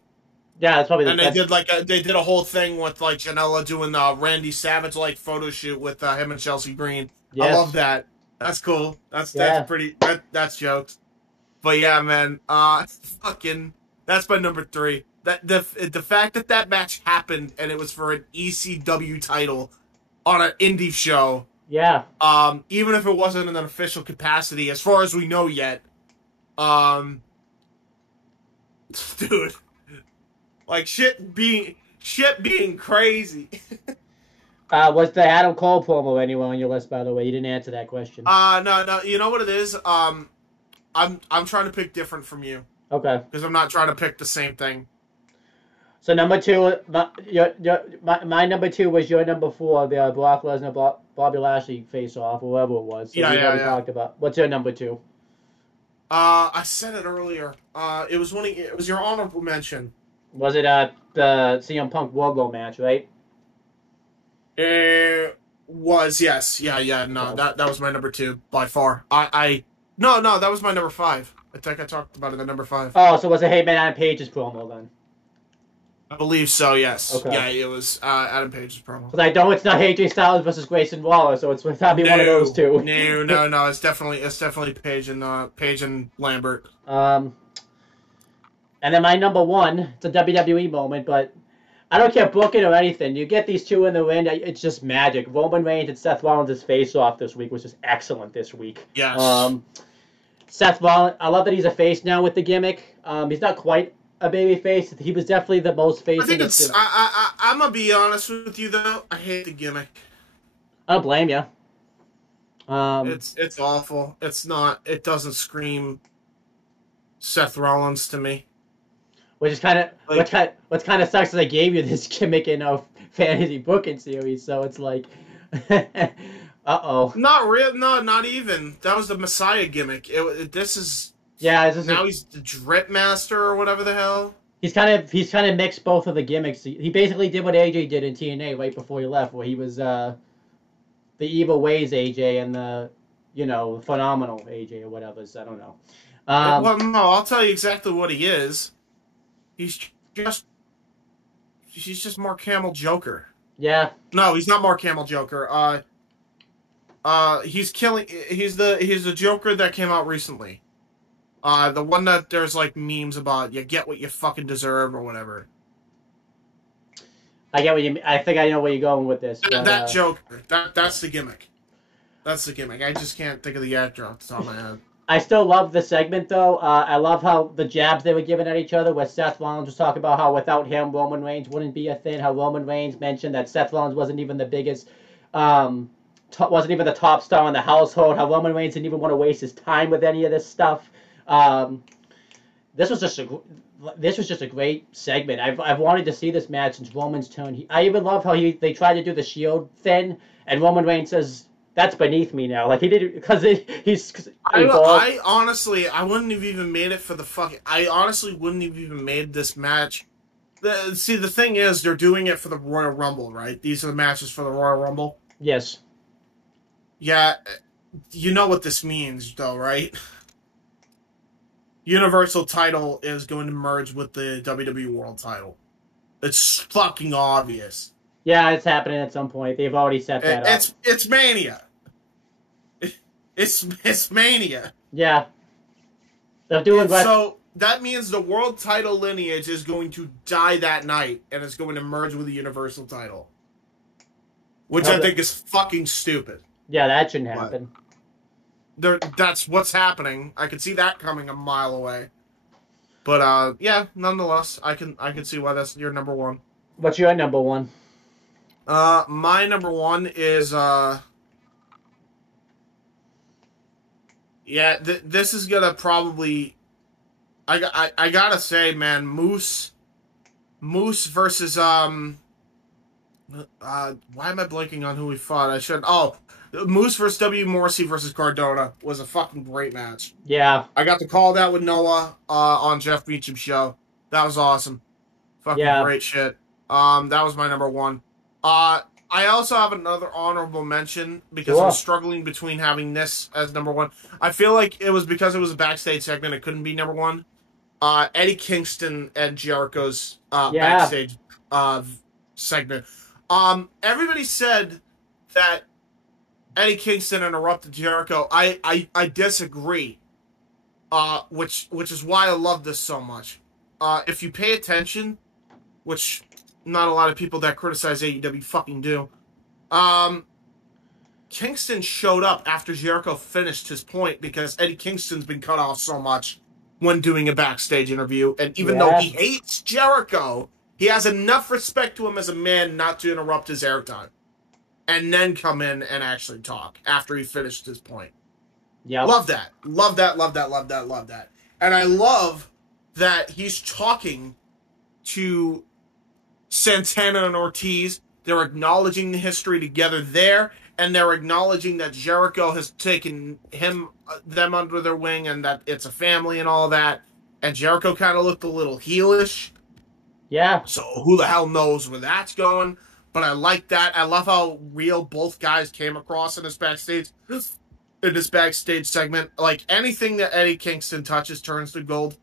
Yeah, that's probably. And they did a whole thing with like Janela doing Randy Savage like photo shoot with him and Chelsea Green. Yes. I love that. That's cool. That's Yeah. pretty. That's jokes. But yeah, man. Fucking. That's my number 3. That the fact that that match happened and it was for an ECW title on an indie show. Yeah. Even if it wasn't in an official capacity, as far as we know yet. Dude, like shit being crazy. Was the Adam Cole promo anywhere on your list, by the way? You didn't answer that question. No. You know what it is? I'm trying to pick different from you. Okay. Because I'm not trying to pick the same thing. So number 2, my number 2 was your number 4, the Brock Lesnar Bobby Lashley face-off, or whatever it was. So we already talked about. What's your number 2? I said it earlier. It was your honorable mention. Was it the CM Punk Wardlow match, right? It was, yes. Yeah, no, that was my number 2 by far. No, that was my number 5. I think I talked about it at number 5. Oh, so was it Heyman Adam Page's promo then? I believe so, yes. Okay. Yeah, it was Adam Page's promo. Because I know it's not AJ Styles versus Grayson Waller, so it's got to be one of those two. No. It's definitely Page and Lambert. And then my number 1, it's a WWE moment, but I don't care booking or anything. You get these two in the ring, it's just magic. Roman Reigns and Seth Rollins' face-off this week was just excellent this week. Yes. Seth Rollins, I love that he's a face now with the gimmick. He's not quite a baby face. He was definitely the most face. I think it's. I'm gonna be honest with you though. I hate the gimmick. I don't blame you. It's awful. It's not. It doesn't scream Seth Rollins to me. Which is kind of what's kind of sucks is I gave you this gimmick in a fantasy booking series, so it's like, uh-oh. Not real. No, not even. That was the Messiah gimmick. This is. Yeah, he's the Drip Master or whatever the hell. He's kind of mixed both of the gimmicks. He basically did what AJ did in TNA right before he left, where he was the evil ways AJ and the phenomenal AJ or whatever. I don't know. Well, no, I'll tell you exactly what he is. He's just Mark Hamill Joker. Yeah. No, he's not Mark Hamill Joker. He's the Joker that came out recently. The one that there's like memes about, you get what you fucking deserve or whatever. I get what you mean. I think I know where you're going with this. That Joker. That's the gimmick. That's the gimmick. I just can't think of the actor off the top of my head. I still love the segment, though. I love how the jabs they were giving at each other, where Seth Rollins was talking about how without him, Roman Reigns wouldn't be a thing. How Roman Reigns mentioned that Seth Rollins wasn't even the biggest, wasn't even the top star in the household. How Roman Reigns didn't even want to waste his time with any of this stuff. This was just a great segment. I've wanted to see this match since Roman's turn. I even love how they tried to do the Shield thing, and Roman Reigns says, "That's beneath me now." Like he did it because he's. I honestly, I wouldn't have even made it for the fucking. I honestly wouldn't have even made this match. See, the thing is, they're doing it for the Royal Rumble, right? These are the matches for the Royal Rumble. Yes. Yeah, you know what this means, though, right? Universal title is going to merge with the WWE World title. It's fucking obvious. Yeah, it's happening at some point. They've already set that up. It's Mania. It's Mania. Yeah. They're doing so that means the world title lineage is going to die that night, and it's going to merge with the Universal title. Which I think is fucking stupid. Yeah, that shouldn't happen. That's what's happening. I can see that coming a mile away. But yeah, nonetheless, I can see why that's your number 1. What's your number 1? My number 1 is yeah, this is gonna probably I gotta say, man, Moose versus why am I blanking on who we fought? I should Moose versus W. Morrissey versus Cardona was a fucking great match. Yeah. I got to call that with Noah on Jeff Beecham's show. That was awesome. Fucking great shit. That was my number 1. I also have another honorable mention because I'm struggling between having this as number 1. I feel like it was because it was a backstage segment, it couldn't be number 1. Eddie Kingston and Jericho's Eddie Kingston interrupted Jericho. I disagree. Which is why I love this so much. If you pay attention, which not a lot of people that criticize AEW fucking do, Kingston showed up after Jericho finished his point because Eddie Kingston's been cut off so much when doing a backstage interview, and even though he hates Jericho, he has enough respect to him as a man not to interrupt his airtime. And then come in and actually talk after he finished his point. Yeah. Love that. Love that, love that, love that, love that. And I love that he's talking to Santana and Ortiz. They're acknowledging the history together there, and they're acknowledging that Jericho has taken them under their wing and that it's a family and all that. And Jericho kind of looked a little heelish. Yeah. So who the hell knows where that's going? But I like that. I love how real both guys came across in this backstage segment. Like, anything that Eddie Kingston touches turns to gold.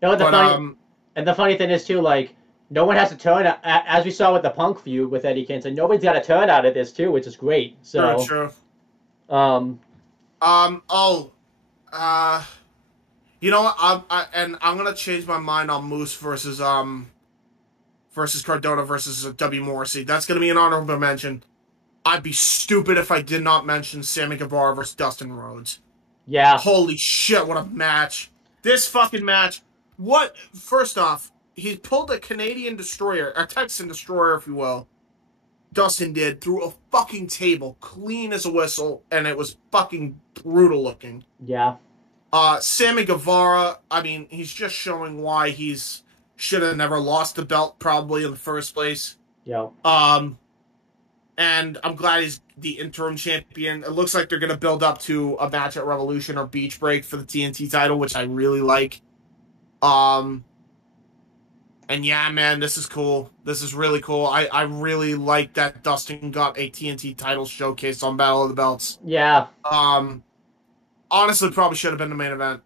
You know, and the funny thing is, too, like, no one has to turn, as we saw with the Punk feud with Eddie Kingston, nobody's got to turn out of this, too, which is great. So, true. You know what? I'm going to change my mind on Moose versus Cardona versus W. Morrissey. That's going to be an honorable mention. I'd be stupid if I did not mention Sammy Gavar versus Dustin Rhodes. Yeah. Holy shit, what a match. This fucking match. First off, he pulled a Canadian destroyer, a Texan destroyer, if you will. Dustin did, through a fucking table, clean as a whistle, and it was fucking brutal looking. Yeah. Sammy Guevara, I mean, he's just showing why he's should have never lost the belt probably in the first place. Yeah. And I'm glad he's the interim champion. It looks like they're going to build up to a match at Revolution or Beach Break for the TNT title, which I really like. And yeah, man, this is cool. This is really cool. I really like that Dustin got a TNT title showcase on Battle of the Belts. Yeah. Honestly, probably should have been the main event.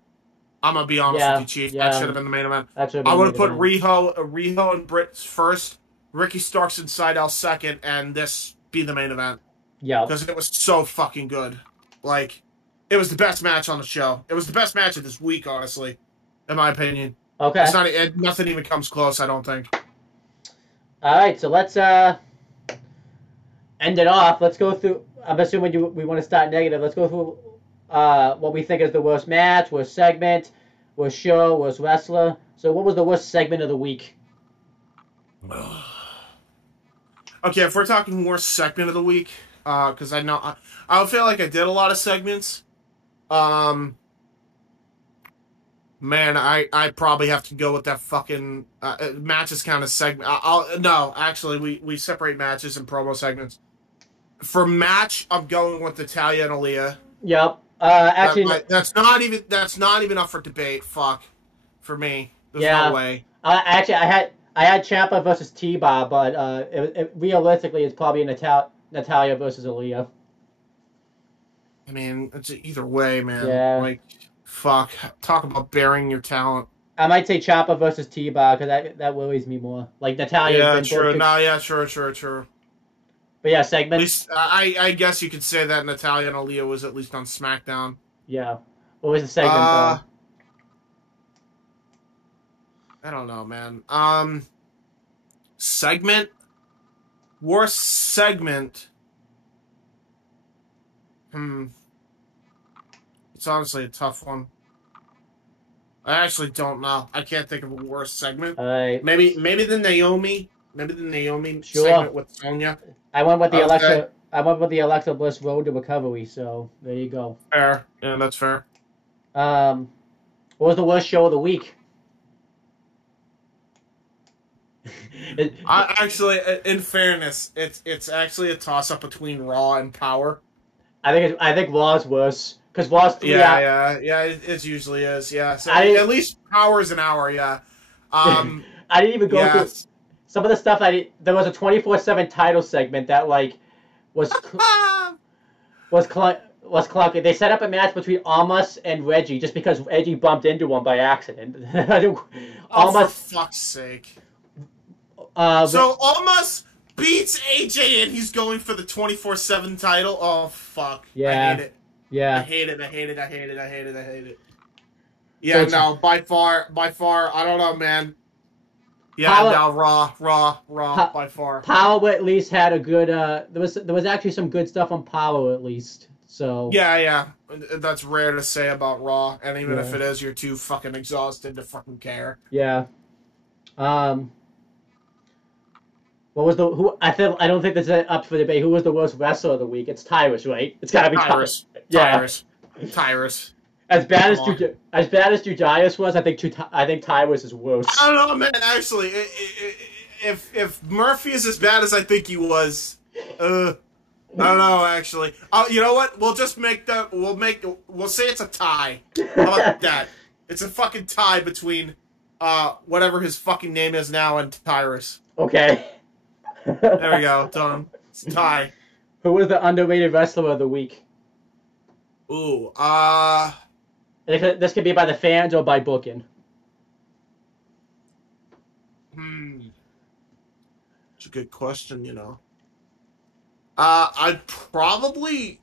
I'm going to be honest with you, Chief. Yeah. That should have been the main event. I would have put Riho and Britt first, Ricky Starks and Seidel second, and this be the main event. Yeah. Because it was so fucking good. Like, it was the best match on the show. It was the best match of this week, honestly, in my opinion. Okay. Nothing even comes close, I don't think. All right, so let's end it off. Let's go through. I'm assuming we want to start negative. Let's go through what we think is the worst match, worst segment, worst show, worst wrestler. So what was the worst segment of the week? Okay, if we're talking worst segment of the week, because I know I don't feel like I did a lot of segments. Man, I probably have to go with that fucking matches kind of segment. We separate matches and promo segments. For match, I'm going with Natalya and Aaliyah. Yep. Actually, that's not even up for debate. Fuck, for me, there's no way. Actually, I had Ciampa versus T-Bar, but realistically, it's probably Natalya versus Aaliyah. I mean, it's either way, man. Yeah. Like, fuck. Talk about burying your talent. I might say Ciampa versus T-Bar because that worries me more. Like Natalya. Yeah, true. No, yeah, true. But yeah, segment. At least, I guess you could say that Natalya and Aaliyah was at least on SmackDown. Yeah. What was the segment? I don't know, man. Segment? Worst segment? It's honestly a tough one. I actually don't know. I can't think of a worst segment. Maybe the Naomi. Maybe the Naomi segment with Sonya. I went with the Alexa. I went with the Alexa Bliss Road to Recovery. So there you go. Fair. Yeah, that's fair. What was the worst show of the week? In fairness, it's actually a toss up between Raw and Power. I think Raw's worse because Raw's 3 hours. Yeah. It usually is. Yeah. So at least Power's an hour. Yeah. I didn't even go through some of the stuff. There was a 24/7 title segment that was clunky. They set up a match between Almas and Reggie just because Reggie bumped into him by accident. For fuck's sake. So beats AJ and he's going for the 24/7 title. Oh fuck! Yeah. I hate it. Yeah. I hate it. Yeah, no, by far, I don't know, man. Yeah, no, Raw, by far. Power at least had a good. There was actually some good stuff on Power at least. So. Yeah, that's rare to say about Raw, and even if it is, you're too fucking exhausted to fucking care. Yeah. What was who? I don't think this is up for debate. Who was the worst wrestler of the week? It's Tyrus, right? It's gotta be Tyrus. Tyrus. As bad as Jujayas was, I think Tyrus is worse. I don't know, man. Actually, if Murphy is as bad as I think he was, I don't know. Actually, you know what? We'll just we'll say it's a tie. How about that? It's a fucking tie between whatever his fucking name is now and Tyrus. Okay. There we go. Done. It's a tie. Who was the underrated wrestler of the week? Ooh, This could be by the fans or by booking. It's a good question, you know. I'd probably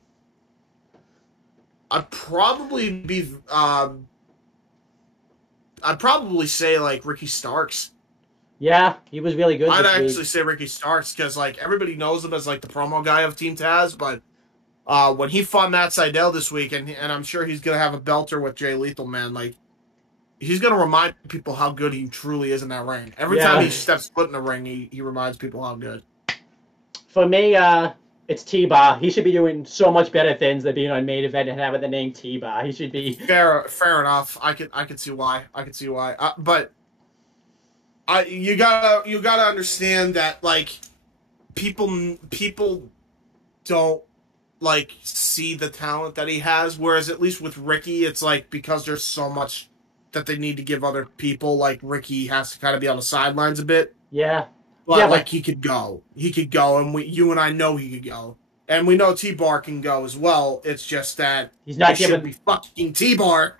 say like Ricky Starks. Yeah, he was really good. I'd actually say Ricky Starks because like everybody knows him as like the promo guy of Team Taz, but when he fought Matt Sydal this week, and I'm sure he's gonna have a belter with Jay Lethal, man, like he's gonna remind people how good he truly is in that ring. Every time he steps foot in the ring, he reminds people how good. For me, it's T-Bar. He should be doing so much better things than being on main event and having the name T-Bar. He should be fair enough. I could see why. But you gotta understand that like people don't like see the talent that he has, whereas at least with Ricky, it's like because there's so much that they need to give other people, like Ricky has to kind of be on the sidelines a bit. Yeah. But like he could go, and you and I know he could go, and we know T-Bar can go as well. It's just that he's not giving. Shouldn't be fucking T-Bar.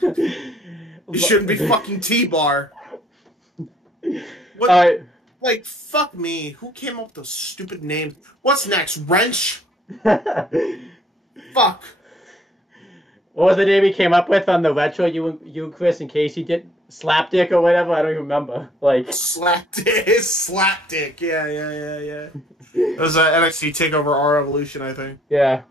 He shouldn't be fucking T-Bar. What? Like fuck me. Who came up with those stupid names? What's next? Wrench. Fuck. What was the name he came up with on the retro? You Chris, and Casey did Slapdick or whatever. I don't even remember. Like Slapdick. Yeah. It was an NXT Takeover R Evolution, I think. Yeah.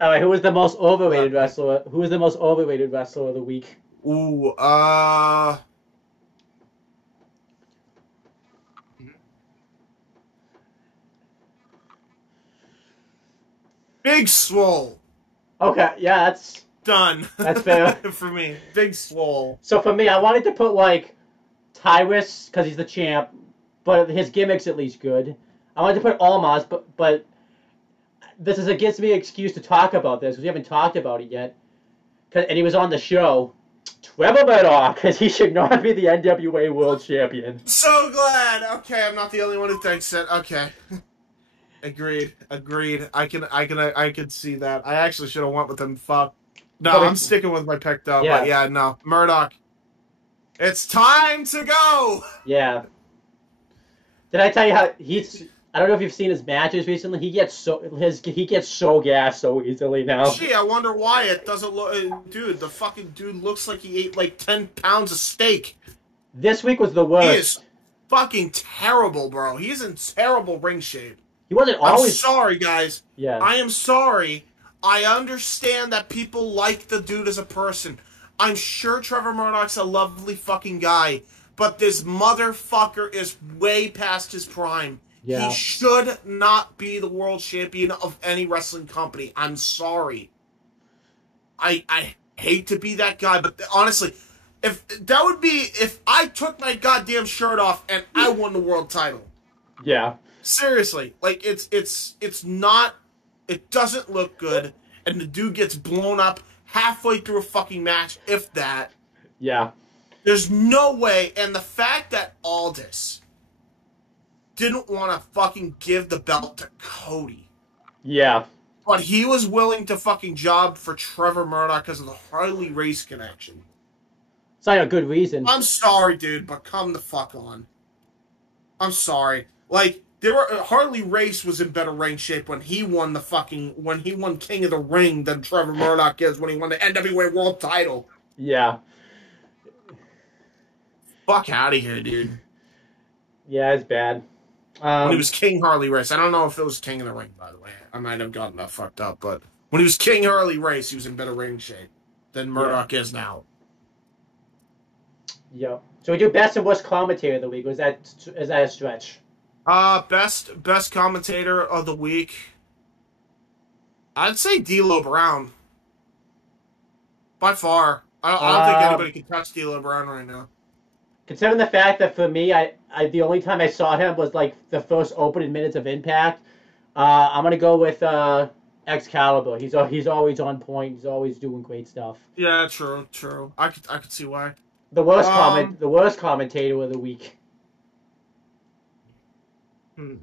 All right. Who was the most overrated wrestler? Who was the most overrated wrestler of the week? Ooh. Big Swole. Okay, yeah, that's done. That's fair. For me. Big Swole. So for me, I wanted to put like Tyrus because he's the champ, but his gimmick's at least good. I wanted to put Almas, but it gives me an excuse to talk about this because we haven't talked about it yet. And he was on the show. Trevor Murdoch, because he should not be the NWA World Champion. So glad. Okay, I'm not the only one who thinks it. Okay. Agreed. I can see that. I actually should have went with him. Fuck. No, I'm sticking with my pick though. Yeah. But yeah, no. Murdoch. It's time to go. Yeah. Did I tell you how he's? I don't know if you've seen his matches recently. He gets so gassed so easily now. Gee, I wonder why it doesn't look. Dude, the fucking dude looks like he ate like 10 pounds of steak. This week was the worst. He is fucking terrible, bro. He's in terrible ring shape. He wasn't always. I'm sorry, guys. Yeah. I am sorry. I understand that people like the dude as a person. I'm sure Trevor Murdoch's a lovely fucking guy, but this motherfucker is way past his prime. Yeah. He should not be the world champion of any wrestling company. I'm sorry. I hate to be that guy, but honestly, if I took my goddamn shirt off and I won the world title. Yeah. Seriously, like it's not. It doesn't look good, and the dude gets blown up halfway through a fucking match, if that. Yeah. There's no way, and the fact that Aldis didn't want to fucking give the belt to Cody. Yeah. But he was willing to fucking job for Trevor Murdoch because of the Harley Race connection. It's not a good reason. I'm sorry, dude, but come the fuck on. I'm sorry. Like, Harley Race was in better ring shape when he won King of the Ring than Trevor Murdoch is when he won the NWA World Title. Yeah. Fuck out of here, dude. Yeah, it's bad. When he was King Harley Race, I don't know if it was King of the Ring, by the way. I might have gotten that fucked up, but when he was King Harley Race, he was in better ring shape than Murdoch is now. Yep. So we do best and worst commentator of the week. Is that a stretch? Best commentator of the week. I'd say D'Lo Brown. By far. I don't think anybody can touch D'Lo Brown right now. Considering the fact that for me, I the only time I saw him was like the first opening minutes of Impact. I'm gonna go with Excalibur. He's always on point. He's always doing great stuff. Yeah, true. I could see why. The worst commentator of the week. It's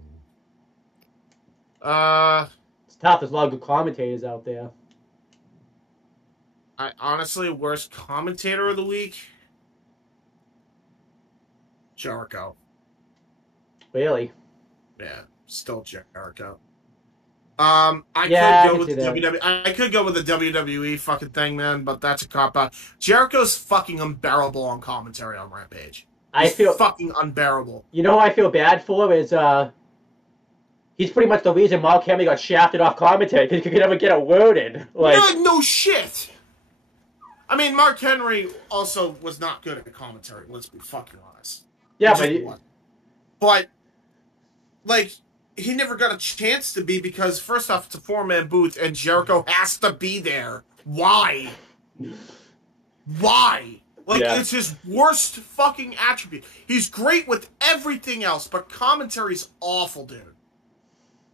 tough. There's a lot of good commentators out there. I honestly, worst commentator of the week? Jericho. Really? Yeah, still Jericho. I could go with the WWE fucking thing, man, but that's a cop out. Jericho's fucking unbearable on commentary on Rampage. He's fucking unbearable. You know who I feel bad for is he's pretty much the reason Mark Henry got shafted off commentary because he could never get a word in. No shit. I mean, Mark Henry also was not good at commentary. Let's be fucking honest. Yeah, but like, he never got a chance to be because, first off, it's a 4-man booth and Jericho has to be there. Why? It's his worst fucking attribute. He's great with everything else, but commentary's awful, dude.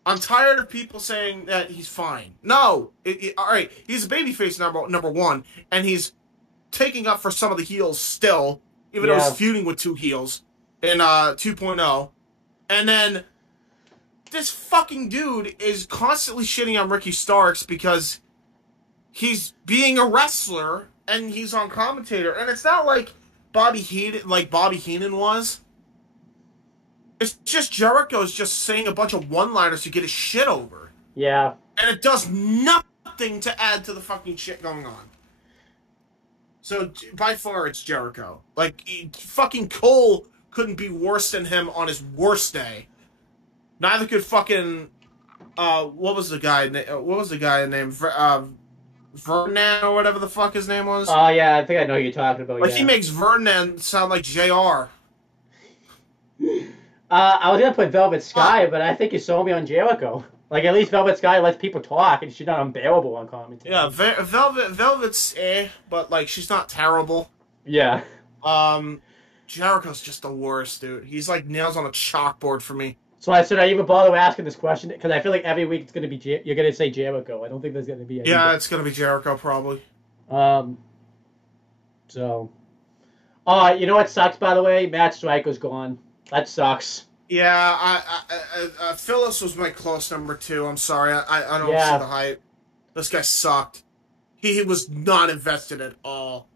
I'm tired of people saying that he's fine. No. All right, he's a babyface number one, and he's taking up for some of the heels still, even though he's feuding with 2 heels in 2.0. And then this fucking dude is constantly shitting on Ricky Starks because he's being a wrestler and he's on commentator. And it's not like Bobby Heenan was. It's just Jericho's just saying a bunch of one-liners to get his shit over. Yeah. And it does nothing to add to the fucking shit going on. So, by far, it's Jericho. Like, fucking Cole couldn't be worse than him on his worst day. Neither could fucking, what was the guy named? Vernon or whatever the fuck his name was? Oh, yeah, I think I know who you're talking about, he makes Vernon sound like JR. I was gonna put Velvet Sky, but I think you sold me on Jericho. Like, at least Velvet Sky lets people talk, and she's not unbearable on commentary. Yeah, Velvet's but, like, she's not terrible. Yeah. Jericho's just the worst, dude. He's like nails on a chalkboard for me. So I said I even bother asking this question because I feel like every week it's gonna be you're gonna say Jericho. I don't think there's gonna be. It's gonna be Jericho probably. So. Oh, you know what sucks, by the way? Matt Striker's gone. That sucks. Yeah, Phyllis was my close number 2. I'm sorry, I don't see the hype. This guy sucked. He was not invested at all.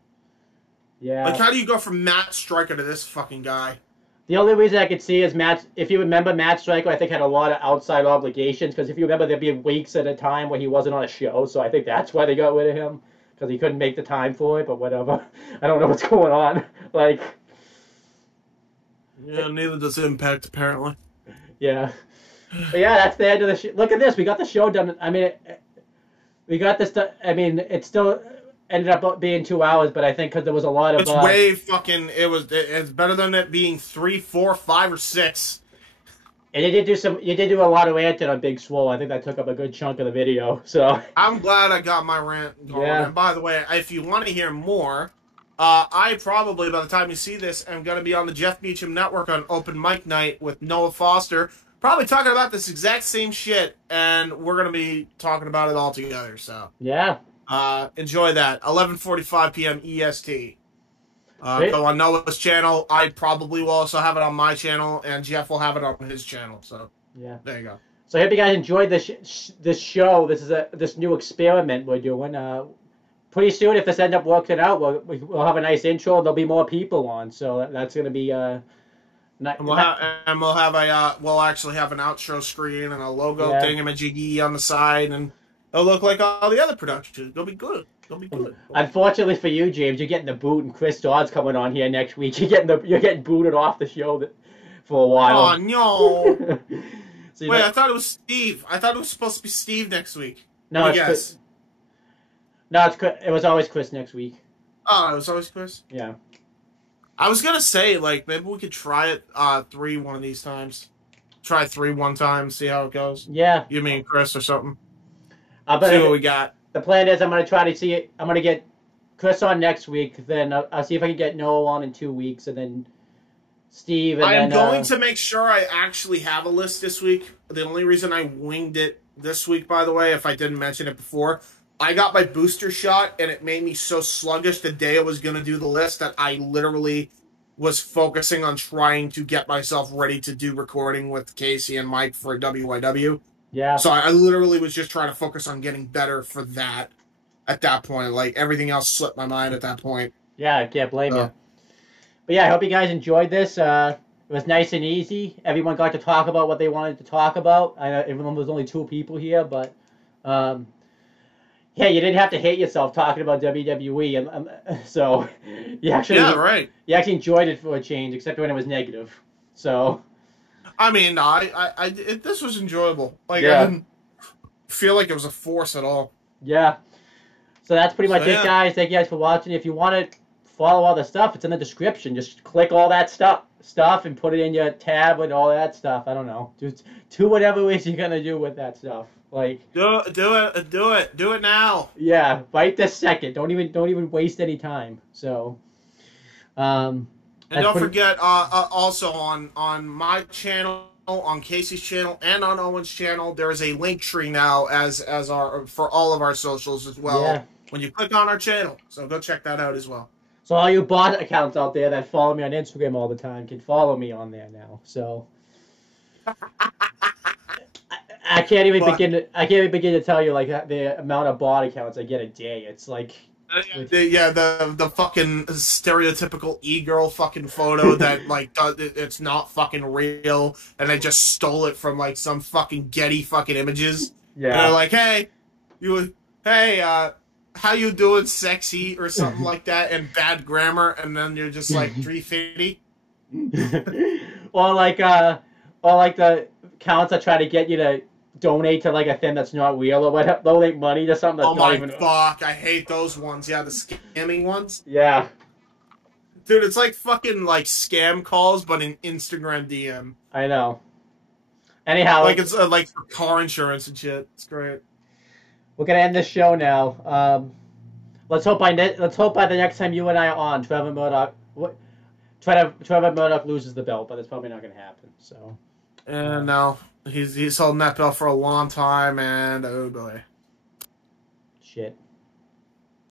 Yeah. Like, how do you go from Matt Striker to this fucking guy? The only reason I could see is if you remember, Matt Striker, I think, had a lot of outside obligations, because if you remember, there'd be weeks at a time where he wasn't on a show, so I think that's why they got rid of him, because he couldn't make the time for it, but whatever. I don't know what's going on. Like... Yeah, neither does Impact, apparently. Yeah. But yeah, that's the end of the show. Look at this. We got the show done. I mean, we got this done. I mean, it still ended up being 2 hours, but I think because there was a lot of... It's way fucking... It's better than it being 3, 4, 5, or 6. And you did do a lot of ranting on Big Swole. I think that took up a good chunk of the video, so... I'm glad I got my rant going. Yeah. And by the way, if you want to hear more... I probably, by the time you see this, am going to be on the Jeff Beecham Network on Open Mic Night with Noah Foster, probably talking about this exact same shit, and we're going to be talking about it all together, so. Yeah. Enjoy that. 11:45 p.m. EST. Go on Noah's channel. I probably will also have it on my channel, and Jeff will have it on his channel, so. Yeah. There you go. So I hope you guys enjoyed this show. This is this new experiment we're doing. Pretty soon, if this ends up working out, we'll have a nice intro. There'll be more people on, so that's going to be And we'll actually have an outro screen and a logo thingamajiggy on the side, and it'll look like all the other productions. It'll be good. Unfortunately for you, James, you're getting the boot, and Chris Dodd's coming on here next week. You're getting booted off the show for a while. Oh no! So wait, I thought it was Steve. I thought it was supposed to be Steve next week. No, it's Chris. No, it was always Chris next week. Oh, it was always Chris? Yeah. I was gonna say, like, maybe we could try it 3 one of these times. Try 3 one time, see how it goes. Yeah. You mean Chris or something? See what we got. The plan is I'm gonna try to see it. I'm gonna get Chris on next week. Then I'll see if I can get Noah on in 2 weeks, and then Steve. And I'm going to make sure I actually have a list this week. The only reason I winged it this week, by the way, if I didn't mention it before, I got my booster shot, and it made me so sluggish the day I was going to do the list that I literally was focusing on trying to get myself ready to do recording with Casey and Mike for WYW. Yeah. So I literally was just trying to focus on getting better for that at that point. Like, everything else slipped my mind at that point. Yeah, I can't blame you. But yeah, I hope you guys enjoyed this. It was nice and easy. Everyone got to talk about what they wanted to talk about. I know everyone was only 2 people here, but... yeah, you didn't have to hate yourself talking about WWE, and so you actually you actually enjoyed it for a change, except when it was negative. So, I mean, this was enjoyable. Like, yeah. I didn't feel like it was a force at all. Yeah. So that's pretty much it, guys. Thank you guys for watching. If you want to follow all the stuff, it's in the description. Just click all that stuff and put it in your tab with all that stuff. I don't know. Just do whatever it is you're gonna do with that stuff. Like, do it now. Yeah, right this second. Don't even waste any time. So, and don't forget, also on my channel, on Casey's channel, and on Owen's channel, there is a link tree now as for all of our socials as well. Yeah. When you click on our channel, so go check that out as well. So all you bot accounts out there that follow me on Instagram all the time can follow me on there now. So. I can't even begin to tell you like the amount of bot accounts I get a day. It's like the fucking stereotypical e-girl fucking photo that like it's not fucking real, and they just stole it from like some fucking Getty fucking images. Yeah, and they're like, how you doing, sexy, or something like that, and bad grammar, and then you're just like 350. or like the accounts that try to get you to donate to like a thing that's not real, or what? Donate money to something that's not even. Oh my fuck! I hate those ones. Yeah, the scamming ones. Yeah, dude, it's like fucking like scam calls, but in Instagram DM. I know. Anyhow, like it's like for car insurance and shit. It's great. We're gonna end this show now. Let's hope by the next time you and I are on, Trevor Murdoch loses the belt, but it's probably not gonna happen. So. No. He's holding that belt for a long time, and oh boy. Shit.